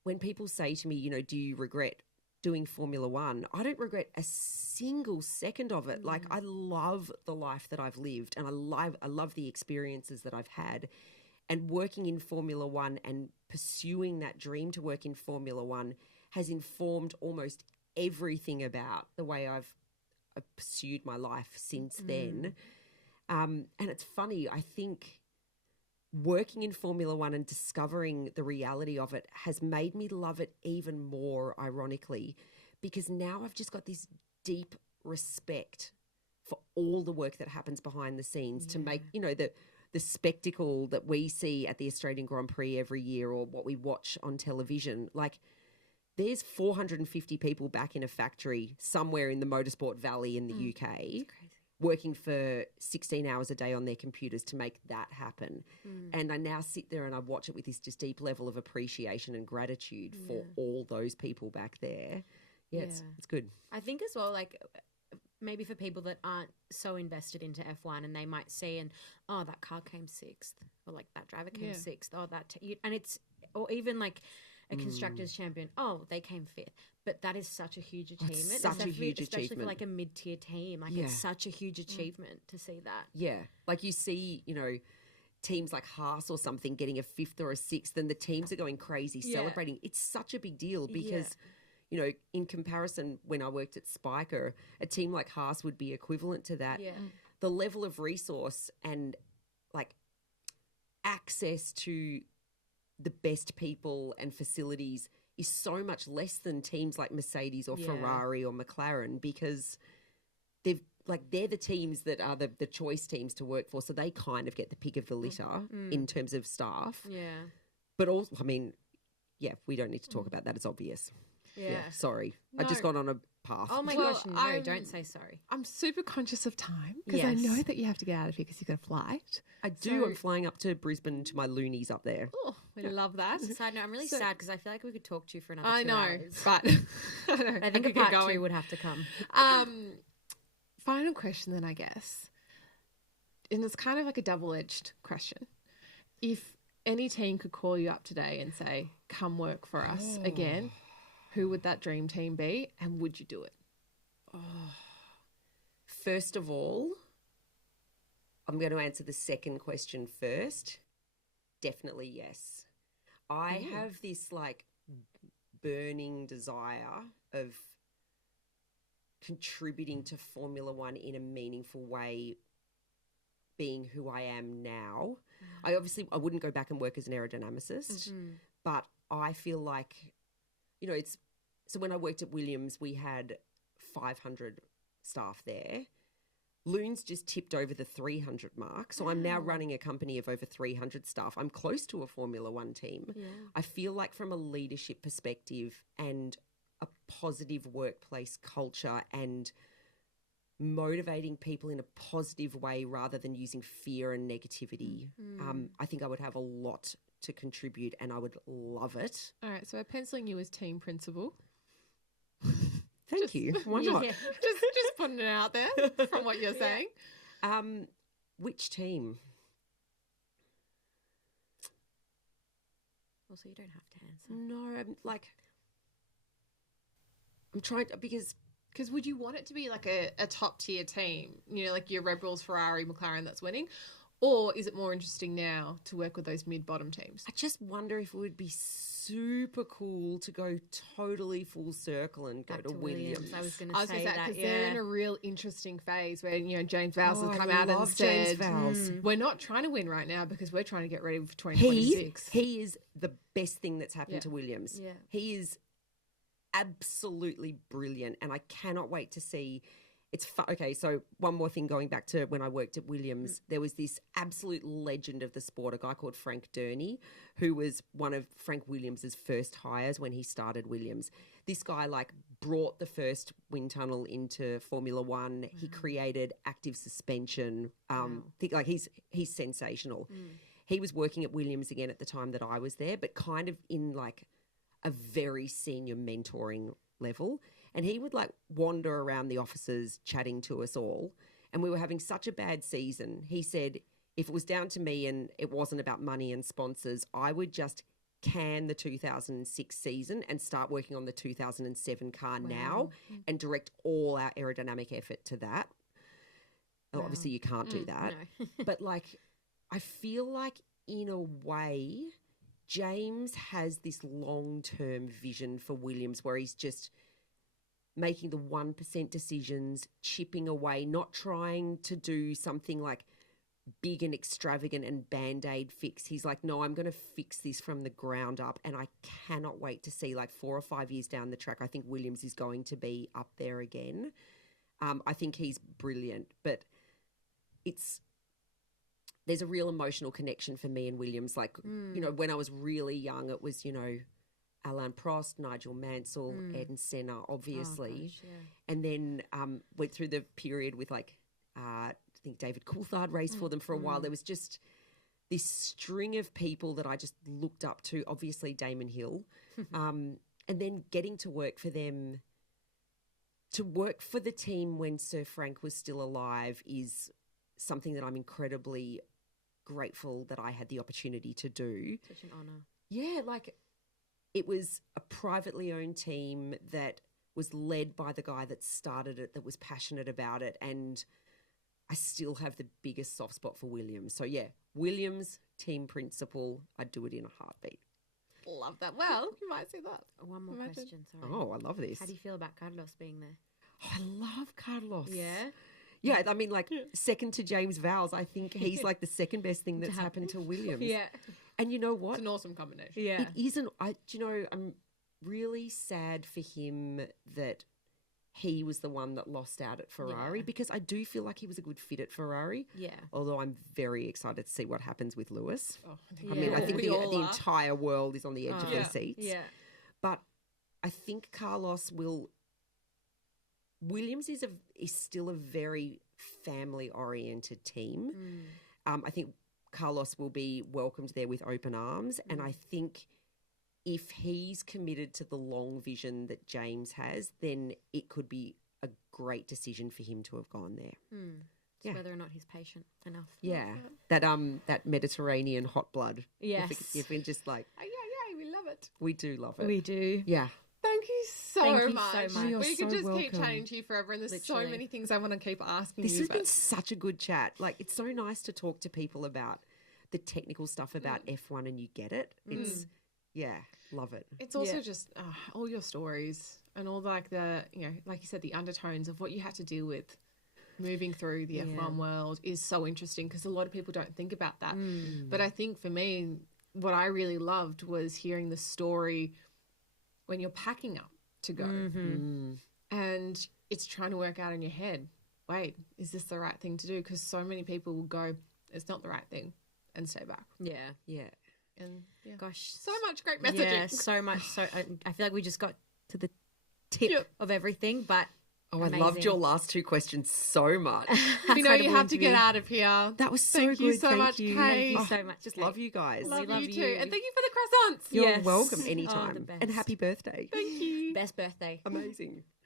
when people say to me, you know, do you regret doing Formula One? I don't regret a single second of it. Like, I love the life that I've lived and I love the experiences that I've had. And working in Formula One and pursuing that dream to work in Formula One has informed almost everything about the way I've pursued my life since then. And it's funny, I think working in Formula One and discovering the reality of it has made me love it even more, ironically, because now I've just got this deep respect for all the work that happens behind the scenes to make, you know, the spectacle that we see at the Australian Grand Prix every year or what we watch on television. Like, there's 450 people back in a factory somewhere in the motorsport valley in the UK working for 16 hours a day on their computers to make that happen. And I now sit there and I watch it with this just deep level of appreciation and gratitude for all those people back there. Yeah, it's good. I think as well, like, maybe for people that aren't so invested into F1 and they might see that car came 6th, or like that driver came 6th, and it's, or even like a constructors champion, they came 5th. But that is such a huge achievement. Such a huge especially achievement. for like a mid-tier team. Like, it's such a huge achievement to see that. Yeah. Like, you see, you know, teams like Haas or something getting a 5th or a 6th and the teams are going crazy celebrating. It's such a big deal because, you know, in comparison, when I worked at Spiker, a team like Haas would be equivalent to that. Yeah. The level of resource and, like, access to the best people and facilities is so much less than teams like Mercedes or Ferrari or McLaren, because they're the teams that are the choice teams to work for, so they kind of get the pick of the litter in terms of staff. Yeah. But also, I mean, we don't need to talk about that, it's obvious. Yeah. Sorry. I've just No. gone on a path. Oh my Well, gosh, no, I'm- don't say sorry. I'm super conscious of time because I Yes. know that you have to get out of here because you've got a flight. I do. So- I'm flying up to Brisbane to my loonies up there. Oh, we love that. Side note, I'm really So- sad because I feel like we could talk to you for another I 2 know, hours. but I know. I think a could get part 2 would have to come. Final question then, I guess. And it's kind of like a double-edged question. If any team could call you up today and say, come work for us again, who would that dream team be and would you do it? First of all, I'm going to answer the second question first. Definitely yes. I have this like burning desire of contributing to Formula One in a meaningful way, being who I am now. I wouldn't go back and work as an aerodynamicist, but I feel like, you know, so when I worked at Williams, we had 500 staff there. Lune's just tipped over the 300 mark. So I'm now running a company of over 300 staff. I'm close to a Formula One team. Yeah. I feel like from a leadership perspective and a positive workplace culture and motivating people in a positive way rather than using fear and negativity, I think I would have a lot to contribute and I would love it. All right, so we're penciling you as team principal. Thank you. Why not? Yeah. Just putting it out there from what you're saying. Which team? Also, you don't have to answer. No, I'm trying to, because Because would you want it to be like a top tier team, you know, like your Red Bulls, Ferrari, McLaren that's winning? Or is it more interesting now to work with those mid-bottom teams? I just wonder if it would be super cool to go totally full circle and go Back to Williams. I was going I to was say going to say, that, because they're in yeah. a real interesting phase where, you know, James Vowles Oh, has I come out and love said, James Vowles. we're not trying to win right now because we're trying to get ready for He 2026. is the best thing that's happened Yeah. to Williams. Yeah. He is absolutely brilliant, and I cannot wait to see. Okay, so one more thing, going back to when I worked at Williams, there was this absolute legend of the sport, a guy called Frank Durney, who was one of Frank Williams's first hires when he started Williams. This guy brought the first wind tunnel into Formula One. He created active suspension. He's sensational. He was working at Williams again at the time that I was there, but kind of in a very senior mentoring level. And he would wander around the offices chatting to us all. And we were having such a bad season. He said, if it was down to me and it wasn't about money and sponsors, I would just can the 2006 season and start working on the 2007 car now and direct all our aerodynamic effort to that. Well, obviously, you can't do that. No. But I feel like in a way, James has this long-term vision for Williams where he's just making the 1% decisions, chipping away, not trying to do something big and extravagant and Band-Aid fix. He's like, no, I'm going to fix this from the ground up. And I cannot wait to see 4 or 5 years down the track, I think Williams is going to be up there again. I think he's brilliant, but there's a real emotional connection for me and Williams. You know, when I was really young, it was, you know, Alain Prost, Nigel Mansell, Ayrton Senna, obviously. Oh, gosh, yeah. And then went through the period with I think David Coulthard raced for them for a while. There was just this string of people that I just looked up to, obviously Damon Hill. And then getting to work for them, to work for the team when Sir Frank was still alive is something that I'm incredibly grateful that I had the opportunity to do. Such an honour. Yeah, it was a privately owned team that was led by the guy that started it, that was passionate about it, and I still have the biggest soft spot for Williams. So yeah, Williams, team principal, I'd do it in a heartbeat. Love that. Well, you might see that. One more Imagine. question, sorry. Oh, I love this. How do you feel about Carlos being there? Oh, I love Carlos. Yeah? Yeah, I mean, second to James Vowles, I think he's the second best thing that's happened to Williams. Yeah. And you know what? It's an awesome combination. Yeah. It isn't. I'm really sad for him that he was the one that lost out at Ferrari, because I do feel like he was a good fit at Ferrari. Yeah. Although I'm very excited to see what happens with Lewis. Oh, I mean, I think we all the are. entire world is on the edge of Yeah. their seats. Yeah. But I think Carlos will. Williams is still a very family oriented team. I think Carlos will be welcomed there with open arms, and I think if he's committed to the long vision that James has, then it could be a great decision for him to have gone there. Yeah. Whether or not he's patient enough. Yeah, that Mediterranean hot blood. Yes, if we just like, yeah, we love it. We do love it. We do. Yeah. Thank you so much. You're We could so just keep welcome. chatting to you forever, and there's Literally. so many things I want to keep asking This you. has been such a good chat. Like, it's so nice to talk to people about the technical stuff about F1 and you get it. It's, love it. It's also just all your stories and all like the, like you said, the undertones of what you had to deal with moving through the F1 world is so interesting because a lot of people don't think about that. But I think for me, what I really loved was hearing the story when you're packing up to go and it's trying to work out in your head, wait, is this the right thing to do? Because so many people will go, it's not the right thing and stay back. Yeah. And Gosh, so much great messaging. Yeah, so much. So I feel like we just got to the tip of everything, but Oh, I loved your last two questions so much. You know, you have to get out of here. That was so Thank good. you so Thank much, you. Kate. Thank you so much. Just Kate. love you guys. Love love you too. you. And thank you for the croissants. You're Yes. welcome Oh, anytime. the best. And happy birthday. Thank you. Best birthday. Amazing.